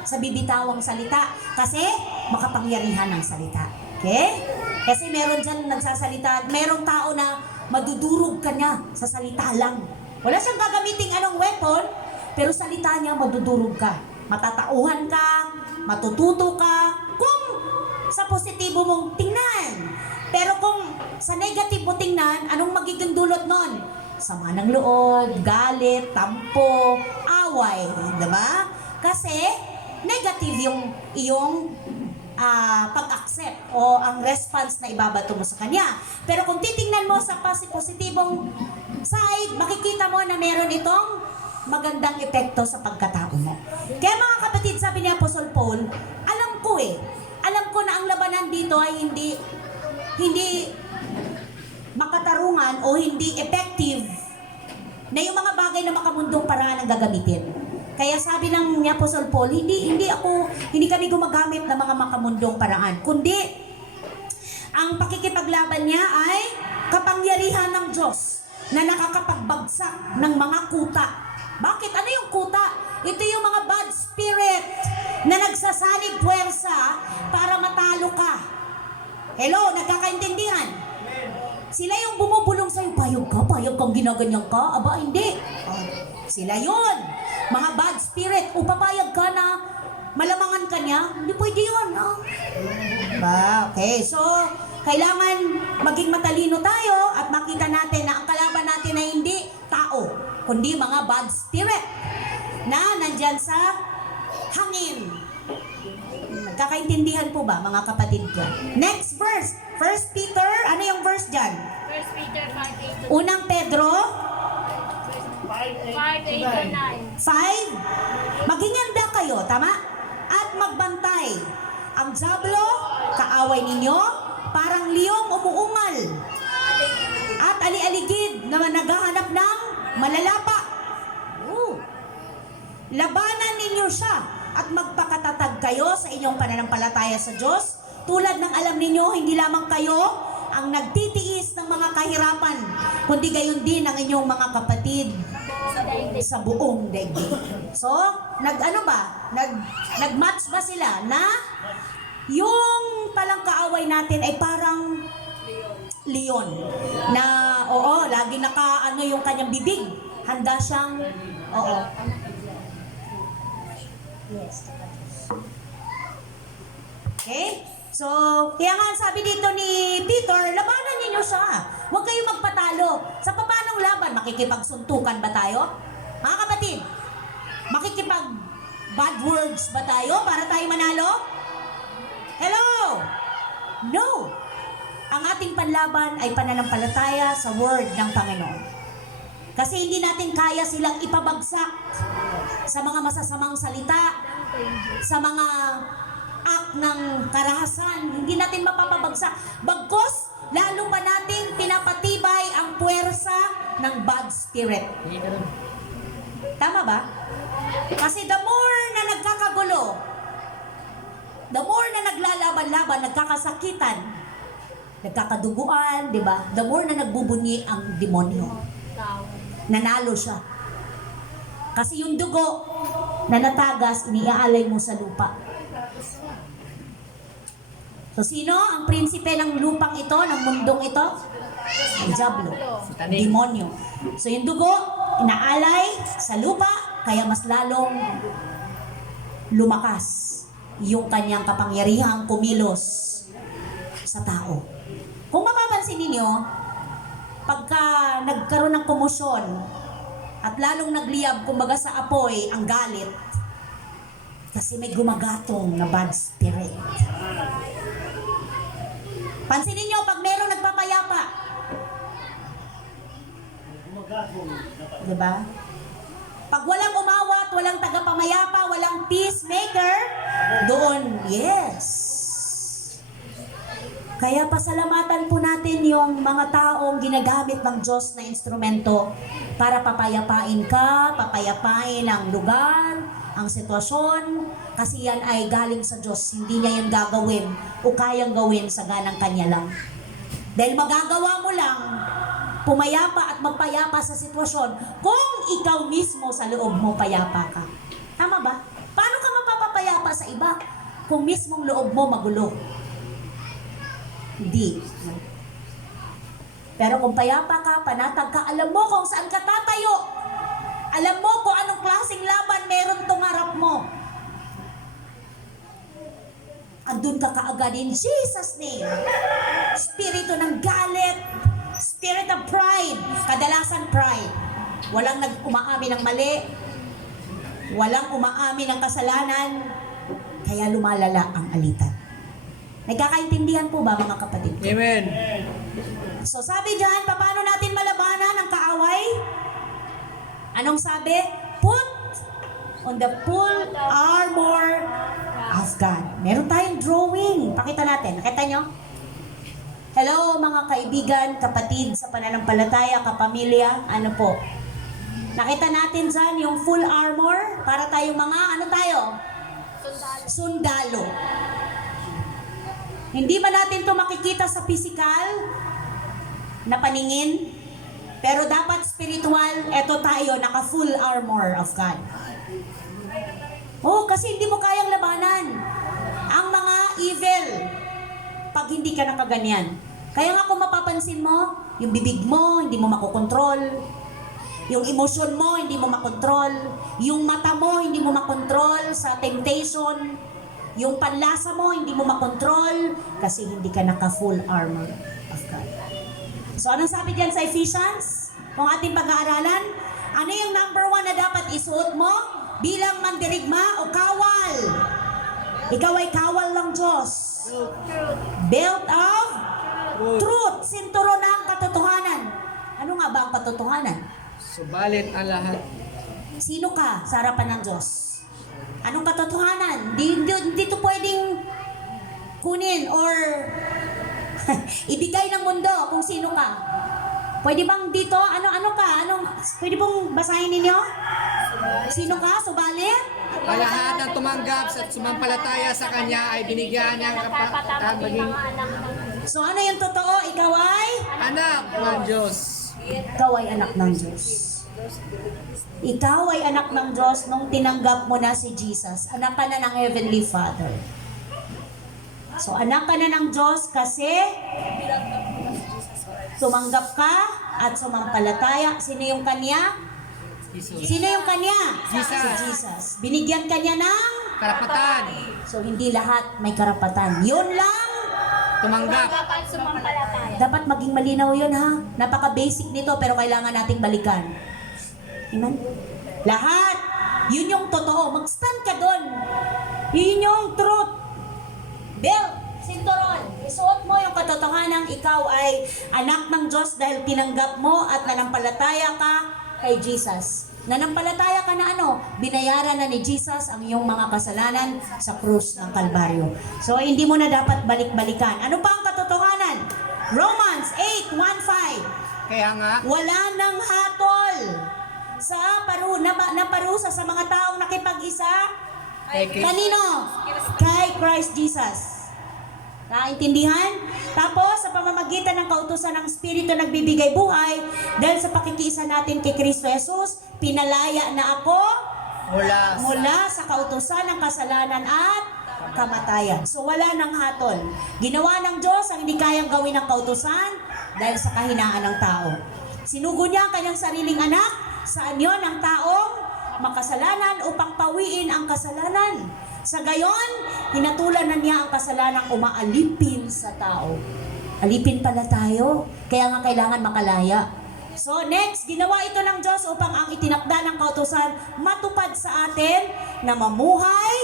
sa bibitawang salita kasi makapangyarihan ang salita. Okay? Kasi meron dyan nagsasalita, merong tao na madudurog ka niya sa salita lang. Wala siyang gagamiting anong weapon, pero salita niya madudurog ka. Matatauhan ka, matututo ka, kung sa positibo mong tingnan. Pero kung sa negative mo tingnan, anong magiging dulot nun? Sama ng loob, galit, tampo, away. Diba? Kasi negative yung iyong pag-accept o ang response na ibabato mo sa kanya. Pero kung titingnan mo sa positibong side, makikita mo na meron itong magandang epekto sa pagkatao mo. Kaya mga kapatid, sabi ni Apostol Paul, alam ko na ang labanan dito ay hindi makatarungan o hindi effective na yung mga bagay na makamundong paraan ang gagamitin. Kaya sabi ng ni Apostol Paul, hindi kami gumagamit ng mga makamundong paraan, kundi ang pakikipaglaban niya ay kapangyarihan ng Diyos na nakakapagbagsak ng mga kuta. Bakit? Ano yung kuta? Ito yung mga bad spirit na nagsasanib puwersa para matalo ka. Hello, nagkakaintindihan? Sila yung bumubulong sa'yo, payag kang ginaganyan ka? Aba, hindi. Sila yun. Mga bad spirit. O papayag ka na malamangan ka niya? Hindi pwede yun. Okay, so kailangan maging matalino tayo at makita natin na ang kalaban natin ay hindi tao, kundi mga bad spirit na nandyan sa hangin. Nagkakaintindihan po ba, mga kapatid ko? Next verse, 1 Peter, ano yung verse dyan? 1 Peter 5:8-9. Unang Pedro 5:8-9. 5, maging handa kayo, tama? At magbantay. Ang diablo, kaaway ninyo, parang liyong umuungal. At ali-aligid na naghahanap ng malalapa. Labanan ninyo siya at magpakatatag kayo sa inyong pananampalataya sa Diyos. Tulad ng alam ninyo, hindi lamang kayo ang nagtitiis ng mga kahirapan, kundi gayon din ang inyong mga kapatid sa buong daigdig. So, nag-match ba sila na yung palang kaaway natin ay parang leon na lagi yung kanyang bibig. Handa siyang Yes. Okay? So, kaya nga sabi dito ni Peter, labanan ninyo siya. Huwag kayong magpatalo. Sa papanong laban, makikipagsuntukan ba tayo? Mga kapatid, makikipag bad words ba tayo para tayo manalo? Hello? No. Ang ating panlaban ay pananampalataya sa word ng Panginoon. Kasi hindi natin kaya silang ipabagsak sa mga masasamang salita, sa mga act ng karahasan. Hindi natin mapapabagsak. Bagkus, lalo pa natin pinapatibay ang puwersa ng bad spirit. Tama ba? Kasi the more na nagkakagulo, the more na naglalaban-laban, nagkakasakitan, nagkakaduguan, di ba? The more na nagbubunyi ang demonyo. Nanalo siya. Kasi yung dugo na natagas, iniaalay mo sa lupa. So sino ang prinsipe ng lupang ito, ng mundong ito? Ang diablo, ang demonyo. So yung dugo, inaalay sa lupa, kaya mas lalong lumakas yung kanyang kapangyarihang kumilos sa tao. Kung mapapansin ninyo, pagka nagkaroon ng komosyon at lalong nagliyab, kumbaga sa apoy, ang galit, kasi may gumagatong na bad spirit. Pansinin nyo, pag merong nagpapayapa, diba? Pag walang umawat, walang tagapamayapa, walang peacemaker, doon, yes. Kaya pasalamatan po natin yung mga taong ginagamit ng Diyos na instrumento para papayapain ka, papayapain ang lugar, ang sitwasyon, kasi yan ay galing sa Diyos. Hindi niya yun gagawin o kayang gawin sa ganang kanya lang. Dahil magagawa mo lang pumayapa at magpayapa sa sitwasyon kung ikaw mismo sa loob mo payapa ka. Tama ba? Paano ka mapapapayapa sa iba kung mismong loob mo magulo? Hindi. Pero kung payapa ka, panatag ka, alam mo kung saan ka tatayo. Alam mo kung anong klaseng laban meron tong harap mo. Andun ka kaagad in Jesus' name. Spirito ng galit, spirit of pride, kadalasan pride. Walang umaamin ng mali, walang umaamin ng kasalanan, kaya lumalala ang alitan. Nagkakaintindihan po ba mga kapatid? Amen. So sabi dyan, paano natin malabanan ang kaaway? Anong sabi? Put on the full armor of God. Meron tayong drawing. Pakita natin. Nakita nyo? Hello mga kaibigan, kapatid sa pananampalataya, kapamilya. Ano po? Nakita natin dyan yung full armor para tayong mga, ano tayo? Sundalo. Hindi ba natin to makikita sa physical na paningin? Pero dapat spiritual, eto tayo, naka full armor of God. Oh, kasi hindi mo kayang labanan ang mga evil pag hindi ka nakaganyan. Kaya nga kung mapapansin mo, yung bibig mo, hindi mo makokontrol. Yung emosyon mo, hindi mo makontrol. Yung mata mo, hindi mo makontrol sa temptation. Yung panlasa mo, hindi mo makontrol kasi hindi ka naka full armor of God. So, anong sabi diyan sa Ephesians? Kung ating pag-aaralan, ano yung number 1 na dapat isuot mo bilang mandirigma o kawal? Ikaw ay kawal ng Diyos. Belt of truth. Sinturon ng katotohanan. Ano nga ba ang katotohanan? Subalit ang lahat. Sino ka sa harapan ng Diyos? Anong katotohanan? Hindi to pwedeng kunin or ibigay ng mundo kung sino ka. Pwede bang dito? Ano ka? Pwede pong basahin ninyo? Sino ka? Subalit? Ang lahat ng tumanggap at sumampalataya sa Kanya ay binigyan niyang kapatagan maging So ano yung totoo? Ikaw ay? anak ng Diyos. Ikaw ay anak ng Diyos. Ikaw ay anak ng Diyos nung tinanggap mo na si Jesus. Anak ka na ng Heavenly Father. So anak ka na ng Diyos kasi tumanggap ka at sumampalataya. Sino yung Kanya? Jesus. Sino yung Kanya? Jesus. Si Jesus. Binigyan Kanya ng? Karapatan. So hindi lahat may karapatan. Yun lang. Tumanggap. Dapat sumampalataya. Dapat maging malinaw yun ha. Napaka-basic nito pero kailangan nating balikan. Amen? Lahat. Yun yung totoo. Mag-stand ka doon. Yun yung truth. Belt, sinturon. Isuot mo yung katotohanan ikaw ay anak ng Diyos dahil tinanggap mo at nanampalataya ka kay Jesus. Nanampalataya ka na ano? Binayaran na ni Jesus ang iyong mga kasalanan sa krus ng Kalbaryo. So hindi mo na dapat balik-balikan. Ano pa ang katotohanan? Romans 8:1-5. Kaya nga, Wala nang hatol sa parusa sa mga taong nakipag-isa. Kanino? Kay Christ Jesus. Naintindihan? Tapos, sa pamamagitan ng kautusan ng Espiritu nagbibigay buhay, dahil sa pakikiisa natin kay Kristo Jesus, pinalaya na ako mula sa kautusan ng kasalanan at kamatayan. So, wala nang hatol. Ginawa ng Diyos ang hindi kayang gawin ng kautusan dahil sa kahinaan ng tao. Sinugo niya ang kanyang sariling anak. Saan yun? Ang taong makasalanan upang pawiin ang kasalanan. Sa gayon, hinatulan na niya ang kasalanang umaalipin sa tao. Alipin pala tayo, kaya nga kailangan makalaya. So next, ginawa ito ng Diyos upang ang itinakda ng kautusan matupad sa atin na mamuhay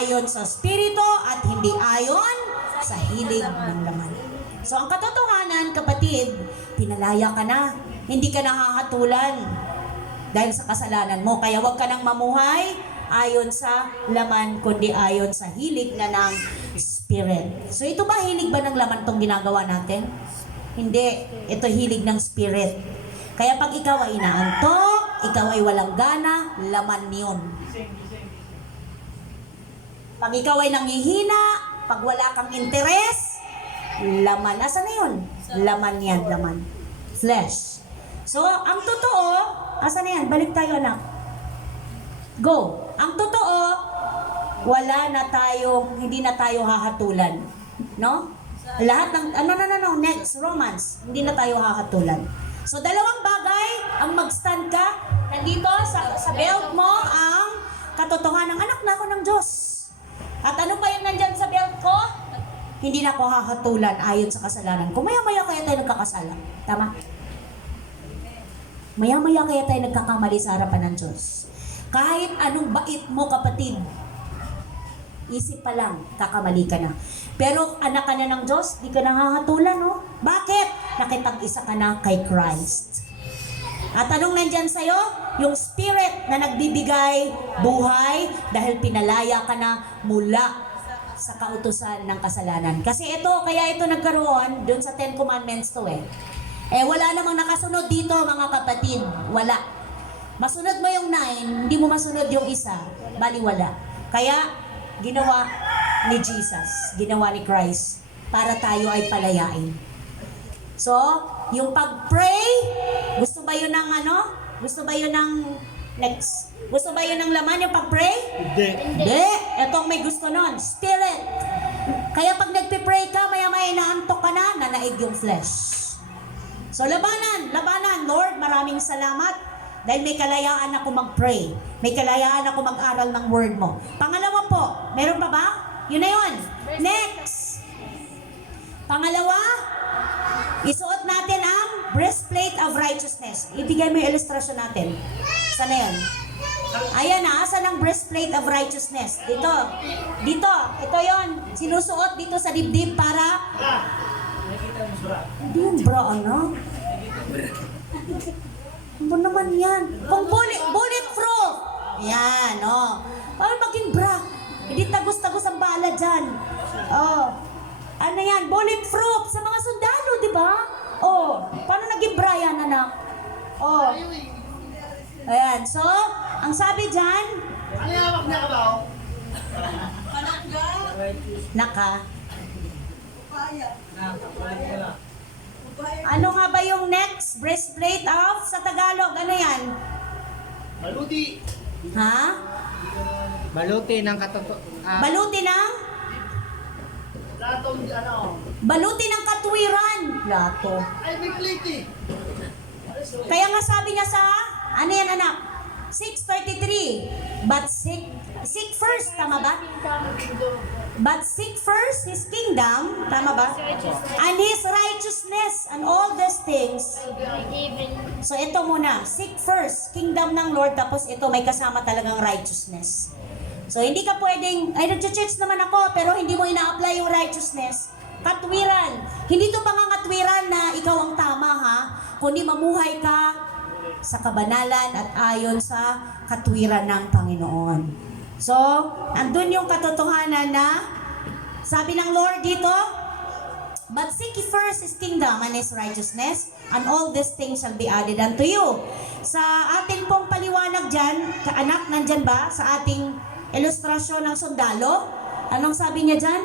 ayon sa Espiritu at hindi ayon sa hilig ng laman. So ang katotohanan, kapatid, pinalaya ka na. Hindi ka nahahatulan dahil sa kasalanan mo. Kaya huwag ka nang mamuhay ayon sa laman, kundi ayon sa hilig na ng Spirit. So ito ba, hilig ba ng laman tong ginagawa natin? Hindi. Ito hilig ng Spirit. Kaya pag ikaw ay inaantok, ikaw ay walang gana, laman yun. Pag ikaw ay nanghihina, pag wala kang interes, laman. Asa na yun? Laman yan, laman. Flesh. So, ang totoo, asa na yan? Balik tayo, anak. Go. Ang totoo, wala na tayong, hindi na tayo hahatulan. No? Lahat ng, next, Romans, hindi na tayo hahatulan. So, dalawang bagay ang mag-stand ka. Nandito sa belt mo ang katotohanan ng anak na ako ng Diyos. At ano pa yung nandyan sa belt ko? Hindi na ako hahatulan ayon sa kasalanan ko. Maya-maya kaya tayo nagkakasala. Tama? Maya-maya kaya tayo nagkakamali sa harapan ng Diyos. Kahit anong bait mo, kapatid, isip pa lang, kakamali ka na. Pero anak ka na ng Diyos, di ka nahahatulan, no? Bakit? Nakipag-isa ka na kay Christ. At anong nandyan sa'yo? Yung Spirit na nagbibigay buhay dahil pinalaya ka na mula sa kautusan ng kasalanan. Kasi ito, kaya ito nagkaroon dun sa 10 Commandments to eh. Wala namang nakasunod dito, mga kapatid. Wala. Masunod mo yung 9, hindi mo masunod yung isa. Baliwala. Kaya, ginawa ni Jesus, ginawa ni Christ, para tayo ay palayain. So, yung pag-pray, gusto ba yun ng ano? Gusto ba yun ng next? Gusto ba yun ng laman yung pag-pray? Hindi. Etong may gusto nun, Spirit. Kaya pag nagpe-pray ka, maya-maya inaantok ka na, nanaig yung flesh. So, labanan, Lord, maraming salamat. Dahil may kalayaan ako mag-pray. May kalayaan ako mag-aral ng word mo. Pangalawa po, meron pa ba? Yun na yun. Next. Pangalawa, isuot natin ang breastplate of righteousness. Ibigay mo yung ilustrasyon natin. Saan na yan? Ayan na, asan ang breastplate of righteousness? Dito. Dito. Ito yon. Sinusuot dito sa dibdib para... Hindi yung bra, ano? Ano naman yan? Kung bulletproof. Yan, oh. Paano maging bra? Hindi tagos-tagos ang bala dyan. Oh. Ano yan? Bulletproof sa mga sundalo, di ba? Oh. Paano naging bra yan, anak? Oh. Ayan. So, ang sabi dyan, Ano yung hawak niya ka ba? naka. Ano nga ba yung next? Breastplate of? Sa Tagalog, ano yan? Maluti. Ha? Baluti ng Baluti ng? Latong ano. Baluti ng katwiran. Plato. Ay, may plate eh. Kaya nga sabi niya sa, ano yan anak? 6:33. But seek first, tama ba? But seek first His kingdom, tama ba? And His righteousness and all these things. So ito muna, seek first, kingdom ng Lord, tapos ito may kasama talagang righteousness. So hindi ka pwedeng, ay nag-church naman ako, pero hindi mo ina-apply yung righteousness. Katwiran. Hindi to pangangatwiran na ikaw ang tama ha, kundi mamuhay ka sa kabanalan at ayon sa katwiran ng Panginoon. So, andun yung katotohanan na sabi ng Lord dito, but seek ye first His kingdom and His righteousness, and all these things shall be added unto you. Sa ating pong paliwanag dyan, kaanak, nandyan ba? Sa ating ilustrasyon ng sundalo, anong sabi niya dyan?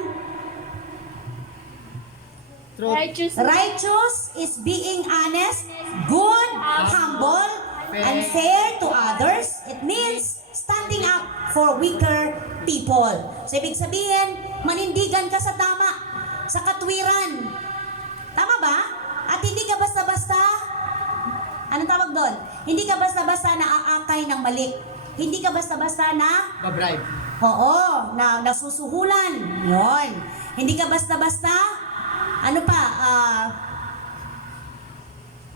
Righteous is being honest, good, humble, and fair to others. It means standing up for weaker people. So, ibig sabihin, manindigan ka sa tama, sa katwiran. Tama ba? At hindi ka basta-basta, anong tawag doon? Hindi ka basta-basta naaakay ng mali. Hindi ka basta-basta na Mabribe. oo, na nasusuhulan. Yon. Hindi ka basta-basta, ano pa,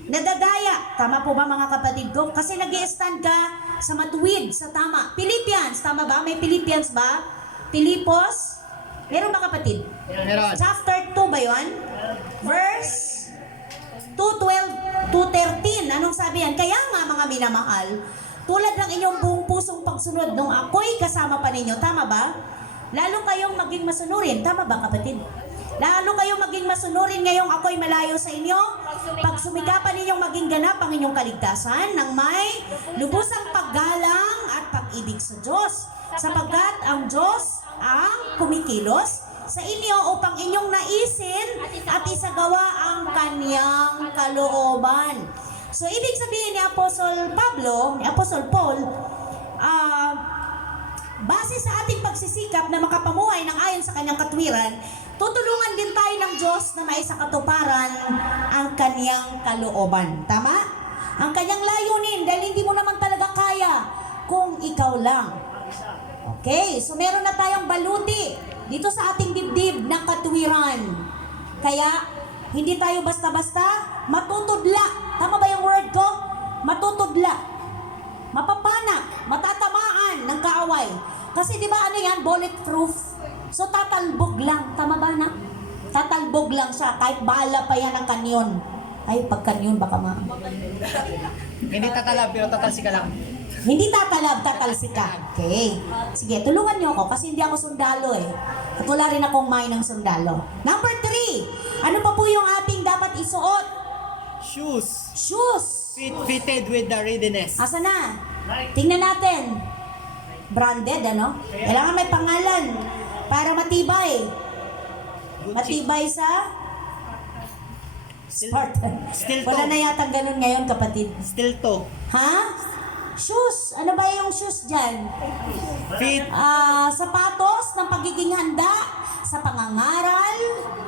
nadadaya. Tama po ba mga kapatid ko? Kasi nag-i-stand ka sa matuwid, sa tama. Philippians, tama ba? May Philippians ba? Pilipos? Meron ba kapatid? Meron. Chapter 2 ba yon? Verse 2:12, 2:13. Anong sabi yan? Kaya nga mga minamahal, tulad ng inyong buong pusong pagsunod nung ako'y kasama pa ninyo. Tama ba? Lalo kayong maging masunurin. Tama ba kapatid? Lalo kayong maging masunurin ngayong ako'y malayo sa inyo. Pagsumikapan ninyong maging ganap ang inyong kaligtasan ng may lubusang paggalang at pag-ibig sa Diyos. Sapagkat ang Diyos ang kumikilos sa inyo upang inyong naisin at isagawa ang kaniyang kalooban. So, ibig sabihin ni Apostol Paul, base sa ating pagsisikap na makapamuhay ng ayon sa kanyang katwiran, tutulungan din tayo ng Diyos na maisakatuparan ang kaniyang kalooban. Tama? Ang kanyang layunin, dahil hindi mo naman talaga kaya kung ikaw lang. Okay, so meron na tayong baluti dito sa ating dibdib ng katwiran. Kaya, hindi tayo basta-basta matutudla. Tama ba yung word ko? Matutudla. Mapapanak, matatamaan ng kaaway. Kasi di ba ano yan? Bulletproof. So tatalbog lang. Tama ba na? Tatalbog lang siya. Kahit bala pa yan ang kanyon. Ay, pag kanyon baka Hindi tatalab, pero tatalsi ka lang. Hindi tatalab, tatalsika. Okay. Sige, tulungan niyo ako kasi hindi ako sundalo eh. At wala rin akong mind ng sundalo. Number 3. Ano pa po yung ating dapat isuot? Shoes. Shoes. Fitted with the readiness. Asa na? Tingnan natin. Branded, ano? Kailangan may pangalan para matibay. Matibay sa Spartan. Still Wala na yatang ganun ngayon, kapatid. Still to. Ha? Shoes. Ano ba yung shoes dyan? Fit. Sapatos ng pagiging handa sa pangangaral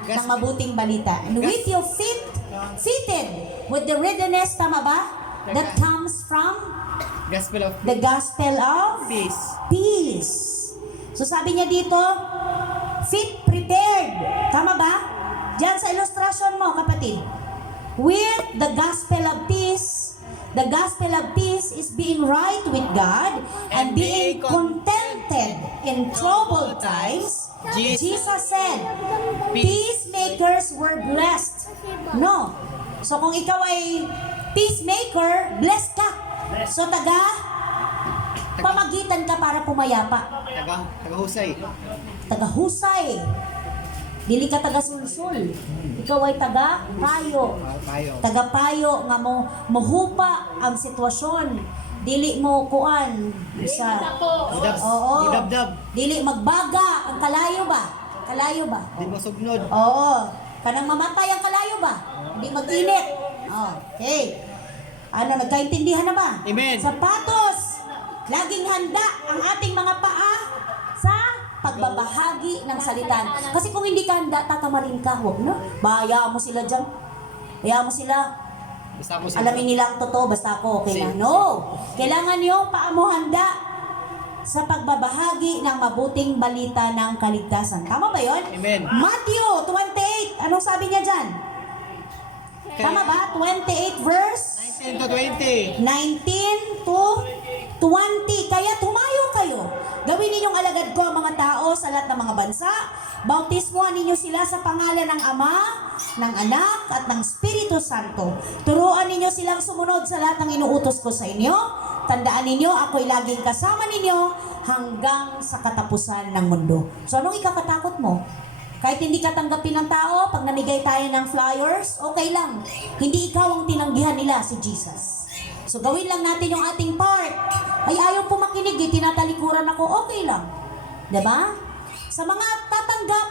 ng mabuting balita. And with your fitted with the readiness, tama ba? That comes from Gospel of the gospel of peace. peace. So sabi niya dito, fit, prepared. Tama ba? Diyan sa illustration mo, kapatid. With the gospel of peace. The gospel of peace is being right with God and being contented in troubled times. Jesus said, peacemakers were blessed. No. So kung ikaw ay peacemaker, blessed ka. So pamagitan ka para pumayapa. Tagahusay. Tagahusay. Dili ka taga-sulsul. Ikaw ay taga-payo. Payo. Tagapayo nga mo mohupa ang sitwasyon. Dili mo kuan sa Oo. Idabdab. Dili magbaga ang kalayo ba? Kalayo ba? Di mo sugnod. Oo. Kanang mamatay ang kalayo ba? Hindi mag-init. Okay. Ano, nagkaintindihan na ba? Amen. Sapatos. Laging handa ang ating mga paa sa pagbabahagi ng salita. Kasi kung hindi ka handa, tatamarin ka. Huwag na. Bahayaan mo sila dyan. Hayaan mo sila. Basta mo sila. Alamin nila ang totoo, basta ako okay na. No. Kailangan yung paa mo handa sa pagbabahagi ng mabuting balita ng kaligtasan. Tama ba yun? Amen. Matthew 28. Anong sabi niya dyan? Tama ba? 28 verse 19 to 20. 19 to 20. Kaya tumayo kayo. Gawin ninyong alagad ko ang mga tao sa lahat ng mga bansa. Bautismuhan ninyo sila sa pangalan ng Ama, ng Anak, at ng Espiritu Santo. Turuan ninyo silang sumunod sa lahat ng inuutos ko sa inyo. Tandaan ninyo, ako'y laging kasama ninyo hanggang sa katapusan ng mundo. So anong ikakatakot mo? Kahit hindi ka tanggapin ng tao, pag namigay tayo ng flyers, okay lang. Hindi ikaw ang tinanggihan nila, si Jesus. So gawin lang natin yung ating part. Ay ayaw po makinig, tinatalikuran ako, okay lang. Diba? Sa mga tatanggap,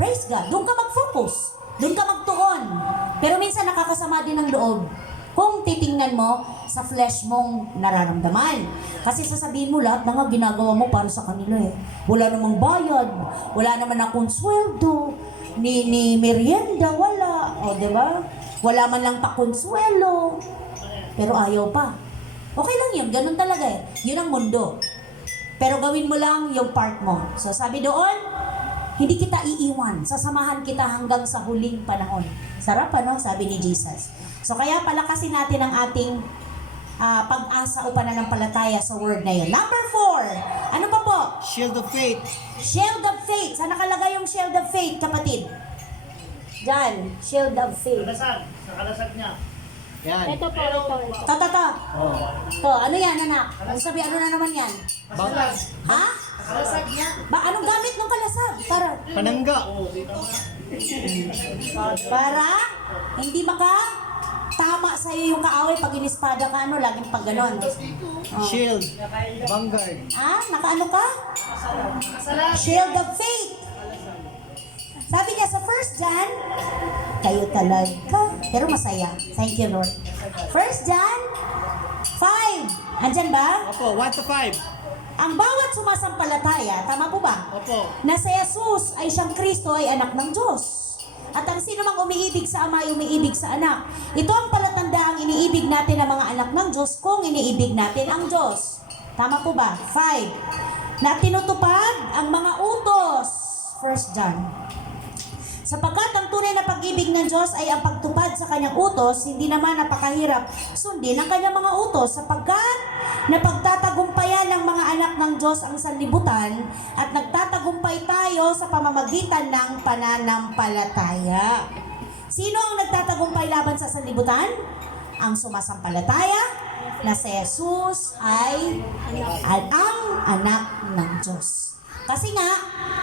praise God, doon ka mag-focus. Doon ka magtuon. Pero minsan nakakasama din ang loob. Kung titingnan mo sa flesh mong nararamdaman. Kasi sasabihin mo lahat na nga ginagawa mo para sa kanila eh. Wala namang bayad, wala naman akong sweldo, ni merienda, wala. O, diba? Wala man lang pakonsuelo. Pero ayaw pa. Okay lang yun, ganun talaga eh. Yun ang mundo. Pero gawin mo lang yung part mo. So sabi doon, hindi kita iiwan. Sasamahan kita hanggang sa huling panahon. Sarap ano, sabi ni Jesus. So kaya palakasin natin ang ating pag-asa o pananampalataya sa word na yun. Number 4. Ano pa po? Shield of faith. Shield of faith. Saan nakalagay yung shield of faith, kapatid? Diyan, shield of faith. Kalasag. Sa kalasag niya. Yan. Ito po, ito. To. Oh. To, ano yan, anak? Ang sabi, ano na naman yan? Bawas. Ha? Kalasag niya. Ba, anong gamit ng kalasag? Panangga. Para hindi tama sa'yo yung kaaway pag inispada ka, ano, laging pag ganon. Oh. Shield. Vanguard. Nakaano ka? Shield of faith. Sabi niya sa 1 John, kayo talaga, pero masaya. Thank you, Lord. 1 John 5. Andyan ba? Opo, 1 to 5. Ang bawat sumasampalataya, tama po ba? Opo. Na si Jesus ay siyang Kristo ay anak ng Diyos. At ang sino mang umiibig sa Ama ay umiibig sa Anak. Ito ang palatandaan iniibig natin ang mga anak ng Diyos kung iniibig natin ang Diyos. Tama po ba? 5. Na tinutupad ang mga utos. 1 John. Sapagkat ang tunay na pag-ibig ng Diyos ay ang pagtupad sa kanyang utos, hindi naman napakahirap sundin ang kanyang mga utos, sapagkat napagtatagumpayan ng mga anak ng Diyos ang sanlibutan at nagtatagumpay tayo sa pamamagitan ng pananampalataya. Sino ang nagtatagumpay laban sa sanlibutan? Ang sumasampalataya na si Jesus ay ang anak ng Diyos. Kasi nga,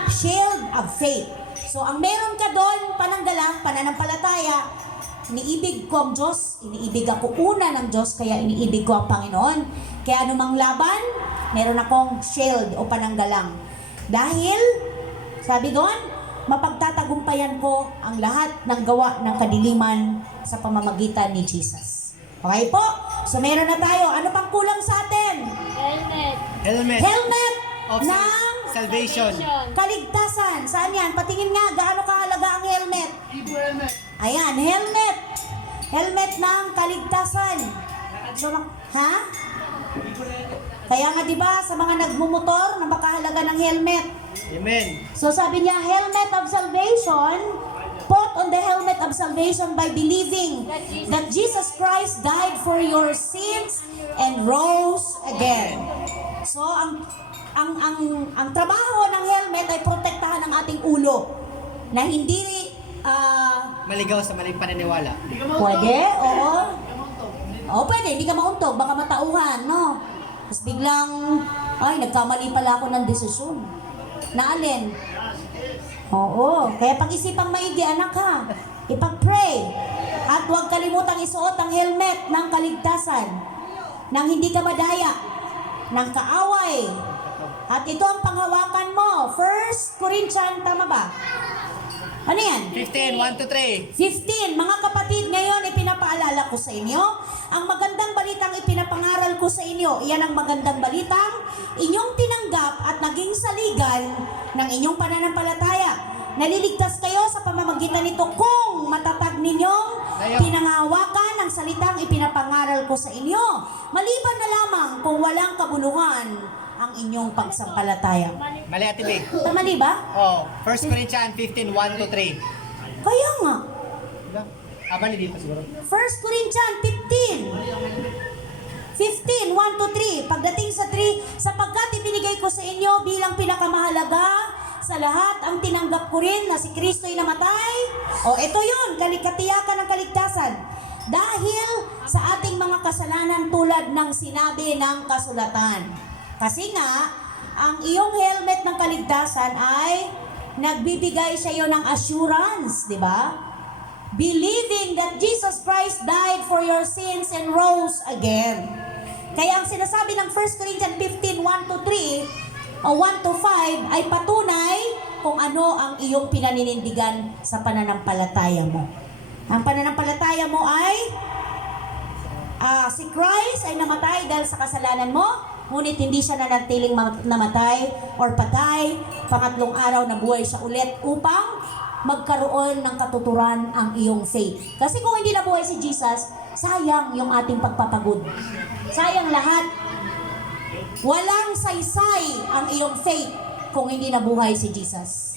shield of faith. So, ang meron ka doon, pananampalataya, iniibig ko ang Diyos, iniibig ako una ng Diyos, kaya iniibig ko ang Panginoon. Kaya anumang laban, meron akong shield o pananggalang. Dahil, sabi doon, mapagtatagumpayan ko ang lahat ng gawa ng kadiliman sa pamamagitan ni Jesus. Okay po? So, meron na tayo. Ano pang kulang sa atin? Helmet. Helmet. Helmet Of ng salvation. kaligtasan. Saan yan? Patingin nga, gaano kahalaga ang helmet? Ibo helmet. Ayan, helmet. Helmet ng kaligtasan. So, ha? Kaya nga 'di ba sa mga nagmumotor, napakahalaga ng helmet. Amen. So sabi niya, helmet of salvation, put on the helmet of salvation by believing that Jesus Christ died for your sins and rose again. So ang trabaho ng helmet ay protektahan ang ating ulo na hindi Maligaw sa maling paniniwala. pwede, oo. Oo, pwede, hindi ka mauntog, baka matauhan, no? Tapos biglang, ay, nagkamali pala ako ng desisyon. Na alin? Oo, kaya pag-isipang maigi, anak ha. Ipag-pray. At huwag kalimutang isuot ang helmet ng kaligtasan. Nang hindi ka madaya. Ng kaaway. At ito ang panghawakan mo. 1 Corinthians, tama ba? Ano yan? 15, 1 to 3. 15. Mga kapatid, ngayon ipinapaalala ko sa inyo ang magandang balitang ipinapangaral ko sa inyo. Iyan ang magandang balitang inyong tinanggap at naging saligan ng inyong pananampalataya. Naliligtas kayo sa pamamagitan nito kung matatag ninyong pinangahawakan ang salitang ipinapangaral ko sa inyo. Maliban na lamang kung walang kabuluhan ang inyong pagsampalataya. Mali Ate Big. Mali ba? Oh, 1 Corinthians 15, 1 to 3. Kaya nga. Mali dito siguro. 1 Corinthians 15, 1 to 3. Pagdating sa 3, sapagkat ibinigay ko sa inyo bilang pinakamahalaga sa lahat ang tinanggap ko rin na si Kristo'y namatay. O ito yun, katiyakan ng kaligtasan. Dahil sa ating mga kasalanan tulad ng sinabi ng kasulatan. Kasi nga, ang iyong helmet ng kaligtasan ay nagbibigay sa iyo ng assurance, di ba? Believing that Jesus Christ died for your sins and rose again. Kaya ang sinasabi ng 1 Corinthians 15, 1 to 3 o 1 to 5 ay patunay kung ano ang iyong pinaninindigan sa pananampalataya mo. Ang pananampalataya mo ay si Christ ay namatay dahil sa kasalanan mo, ngunit hindi siya nanatiling namatay or patay. Pangatlong araw na buhay siya ulit upang magkaroon ng katuturan ang iyong faith. Kasi kung hindi nabuhay si Jesus, sayang yung ating pagpapagod. Sayang lahat. Walang saysay ang iyong faith kung hindi nabuhay si Jesus.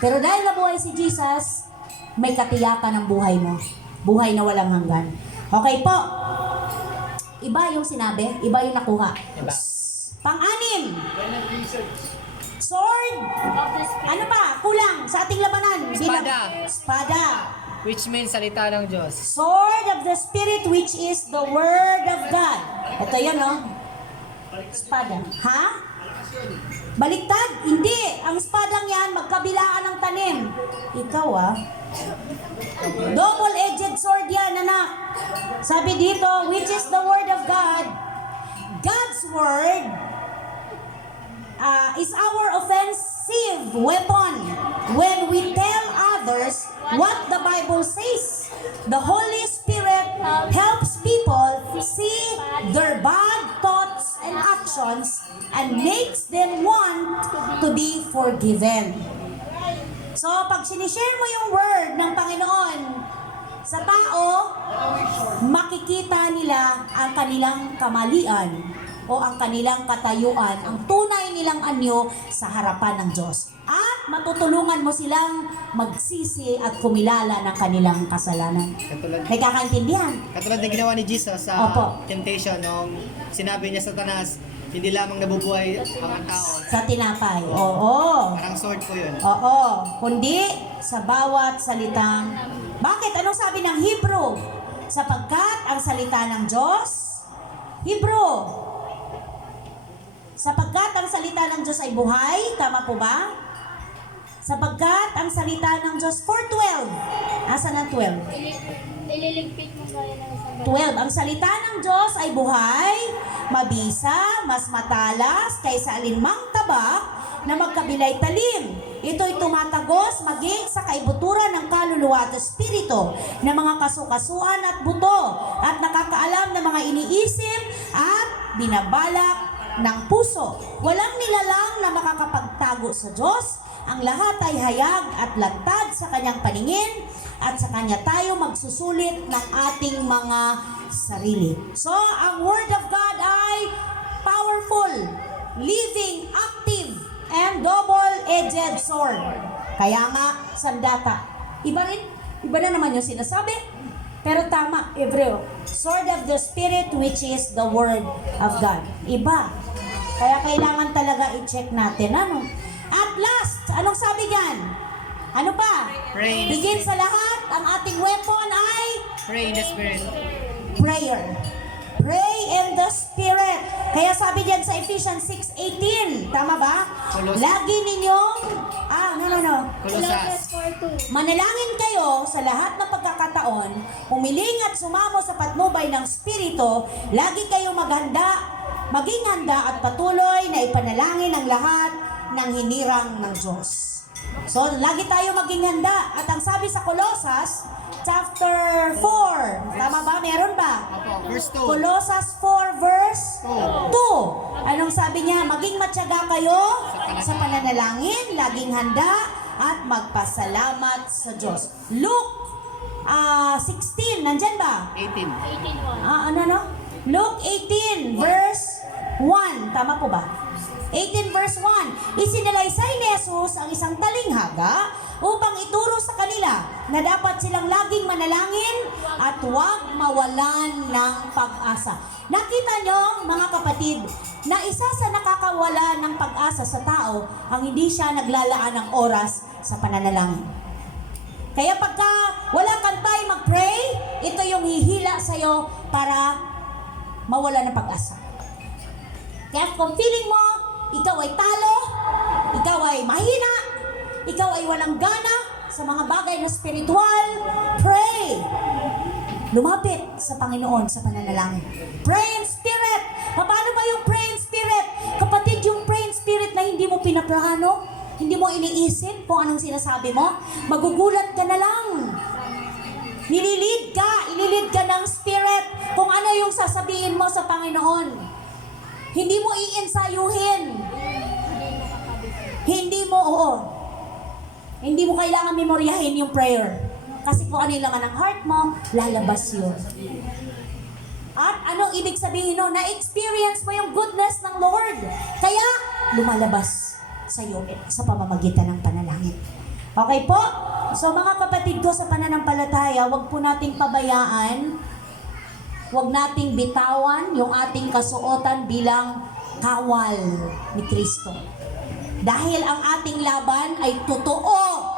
Pero dahil nabuhay si Jesus, may katiyakan ang buhay mo. Buhay na walang hanggan. Okay po. Iba yung sinabi, iba yung nakuha. Iba. Pang-anim. Sword. Of the Spirit. Ano pa? Kulang sa ating labanan. Espada. Espada. Which means salita ng Diyos. Sword of the Spirit, which is the Word of God. Ito yan, no? Espada. Ha? Baliktad? Hindi. Ang espadang yan, magkabilaan ng tanim. Ikaw, double-edged sword yan, anak. Sabi dito, which is the Word of God. God's Word is our offensive weapon when we tell others what the Bible says. The Holy Spirit helps people see their bad thoughts and actions and makes them want to be forgiven. So, pag sinishare mo yung word ng Panginoon sa tao, makikita nila ang kanilang kamalian o ang kanilang katayuan, ang tunay nilang anyo sa harapan ng Diyos. At matutulungan mo silang magsisi at kumilala ng kanilang kasalanan. May kakaintindihan? Katulad ng ginawa ni Jesus sa Opo. temptation nung sinabi niya sa Satanas, hindi lamang nabubuhay ang tao. Sa tinapay. Oo. Parang sword po yun. Oo. Kundi sa bawat salitang... Bakit? Anong sabi ng Hebrew? Sapagkat ang salita ng Diyos, Hebrew. Sapagkat ang salita ng Diyos ay buhay, tama po ba? Sapagkat ang salita ng Diyos, 4:12. Asan ang 12? Ililigpit mo kaya ng isang 12. Ang salita ng Diyos ay buhay, mabisa, mas matalas kaysa alinmang tabak na magkabilay talim. Ito'y tumatagos maging sa kaibuturan ng kaluluwa at espiritu, ng mga kasukasuan at buto, at nakakaalam ng mga iniisip at binabalak ng puso. Walang nilalang na makakapagtago sa Diyos. Ang lahat ay hayag at lantad sa kanyang paningin, at sa kanya tayo magsusulit ng ating mga sarili. So, ang Word of God ay powerful, living, active, and double-edged sword. Kaya nga, sandata. Iba na naman yung sinasabi. Pero tama, Hebreo. Sword of the Spirit, which is the Word of God. Iba. Kaya kailangan talaga i-check natin. Ano? At last, anong sabi dyan? Ano pa? Pray in the Higit Spirit. sa lahat, ang ating weapon ay Pray in the Spirit. prayer. Pray in the Spirit. Kaya sabi diyan sa Ephesians 6:18, tama ba? Colossus. Lagi ninyong, Colossus. 4:2. manalangin kayo sa lahat ng pagkakataon, umiling at sumamo sa patnubay ng Espiritu, lagi kayong maging handa at patuloy na ipanalangin ang lahat ng hinirang ng Diyos. So, lagi tayo maging handa. At ang sabi sa Colossus, chapter 4, tama ba? Meron ba? Opo, verse 2. Colossus 4 verse 2. Anong sabi niya? Maging matyaga kayo sa pananalangin, laging handa, at magpasalamat sa Diyos. Luke 16, nandyan ba? 18. 18:1. Luke 18 verse 1. Tama po ba? 18 verse 1. Isinalaysay ni Jesus ang isang talinghaga upang ituro sa kanila na dapat silang laging manalangin at huwag mawalan ng pag-asa. Nakita nyo, mga kapatid, na isa sa nakakawala ng pag-asa sa tao ang hindi siya naglalaan ng oras sa pananalangin. Kaya pagka wala kang time mag-pray, ito yung hihila sa'yo para mawala ng pag-asa. Kaya kung feeling mo, ikaw ay talo, ikaw ay mahina, ikaw ay walang gana sa mga bagay na spiritual, pray. Lumapit sa Panginoon sa pananalangin. Pray in spirit. Paano ba yung pray in spirit? Kapatid, yung pray in spirit na hindi mo pinaplano, hindi mo iniisip kung anong sinasabi mo, magugulat ka na lang. Ililid ka ng spirit kung ano yung sasabihin mo sa Panginoon. Hindi mo iinsayuhin. Hindi mo kailangan memoryahin yung prayer. Kasi kung ano yung laman ng heart mo, lalabas yun. At anong ibig sabihin no? Na-experience mo yung goodness ng Lord. Kaya, lumalabas sa iyo sa pamamagitan ng panalangin. Okay po? So mga kapatid ko sa pananampalataya, wag po nating pabayaan, wag nating bitawan yung ating kasuotan bilang kawal ni Kristo. Dahil ang ating laban ay totoo.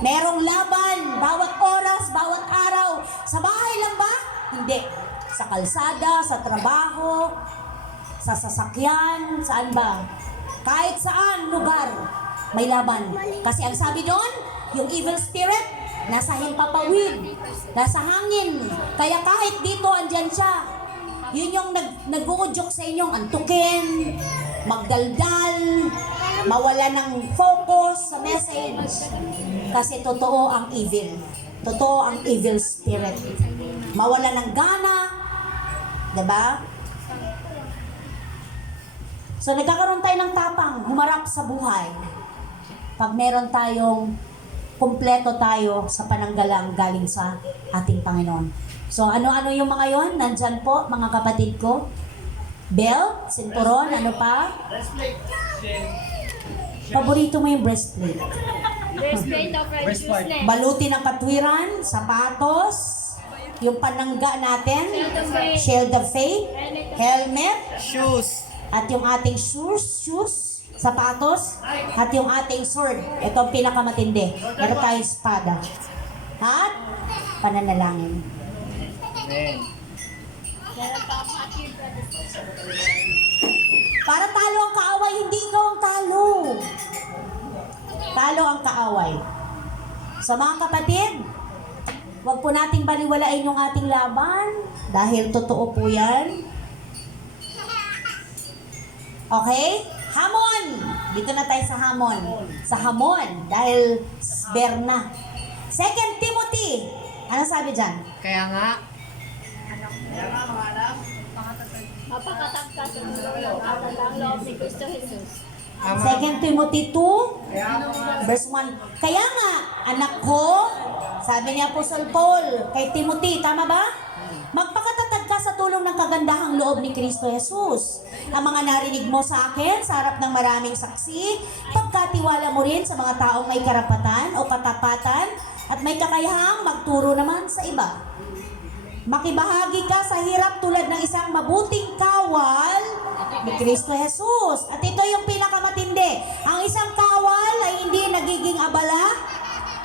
Merong laban, bawat oras, bawat araw. Sa bahay lang ba? Hindi. Sa kalsada, sa trabaho, sa sasakyan, saan ba? Kahit saan lugar, may laban. Kasi ang sabi doon, yung evil spirit, nasa himpapawid, nasa hangin. Kaya kahit dito, andyan siya. Yun yung nag-uudyok sa inyong antukin, magdaldal, mawala ng focus sa message. Kasi totoo ang evil. Totoo ang evil spirit. Mawala ng gana. Diba? So nagkakaroon tayo ng tapang, humarap sa buhay. Pag meron tayong kumpleto tayo sa pananggalang galing sa ating Panginoon. So ano-ano yung mga yon? Nandyan po, mga kapatid ko. Belt, sinturon, ano pa? Breastplate. Paborito mo yung breastplate. Breastplate of righteousness. Baluti ng katwiran, sapatos, yung panangga natin, Shield of faith. shield of faith, helmet, Shoes. at yung ating shoes, sapatos, at yung ating sword. Ito ang pinakamatindi. Meron tayong espada. At pananalangin. Amen. Meron pa ako at yung brothers. Para talo ang kaaway, hindi ikaw ang talo. Talo ang kaaway. So mga kapatid, huwag po nating baliwalain yung ating laban dahil totoo po yan. Okay? Hamon! Dito na tayo sa hamon. Sa hamon, dahil Berna. 2 Timothy. Ano sabi dyan? Kaya nga, Mapakatagkas ang ng loob ni Kristo Jesus. 2 Timothy 2, verse 1. Kaya nga, anak ko, sabi ni Apostle Paul kay Timothy, tama ba? Magpakatatag ka sa tulong ng kagandahang loob ni Kristo Jesus. Ang mga narinig mo sa akin sa harap ng maraming saksi, pagkatiwala mo rin sa mga taong may karapatan o katapatan at may kakayahang magturo naman sa iba. Makibahagi ka sa hirap tulad ng isang mabuting kawal ni Kristo Jesus. At ito yung pinakamatindi. Ang isang kawal ay hindi nagiging abala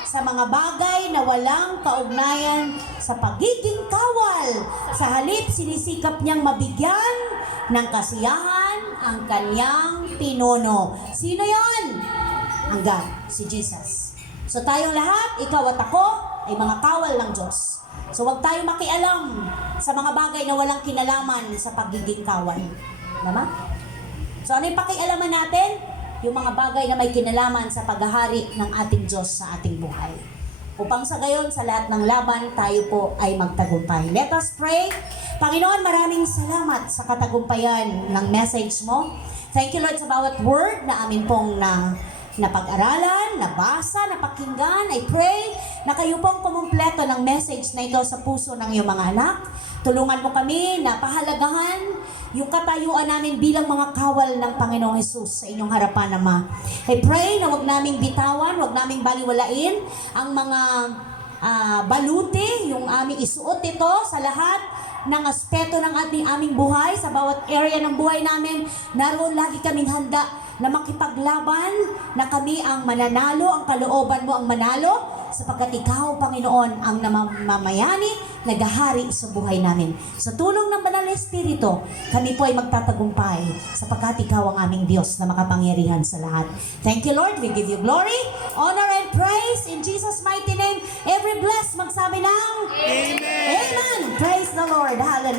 sa mga bagay na walang kaugnayan sa pagiging kawal. Sa halip, sinisikap niyang mabigyan ng kasiyahan ang kanyang pinuno. Sino yon? Ang God, si Jesus. So tayong lahat, ikaw at ako, ay mga kawal ng Diyos. So huwag tayo makialam sa mga bagay na walang kinalaman sa pagiging kawal. Tama? So ano yung pakialaman natin? Yung mga bagay na may kinalaman sa paghahari ng ating Diyos sa ating buhay. Upang sa gayon, sa lahat ng laban, tayo po ay magtagumpay. Let us pray. Panginoon, maraming salamat sa katagumpayan ng message mo. Thank you, Lord, sa bawat word na amin pong napag-aralan, nabasa, napakinggan. I pray na kayo pong kumumpleto ng message na ito sa puso ng iyong mga anak. Tulungan mo kami na pahalagahan yung katayuan namin bilang mga kawal ng Panginoong Hesus sa inyong harapan, Ama. I pray na wag naming bitawan, wag naming baliwalain ang mga baluti, yung aming isuot ito sa lahat ng aspeto ng aming buhay, sa bawat area ng buhay namin. Naroon lagi kaming handa na makipaglaban, na kami ang mananalo, ang kalooban mo ang manalo, sapagkat ikaw, Panginoon, ang namamayani, naghahari sa buhay namin. Sa tulong ng Banal na Espiritu, kami po ay magtatagumpay, sapagkat ikaw ang aming Diyos na makapangyarihan sa lahat. Thank you, Lord. We give you glory, honor, and praise in Jesus' mighty name. Every blessed magsabi ng Amen. Amen. Praise the Lord. Hallelujah.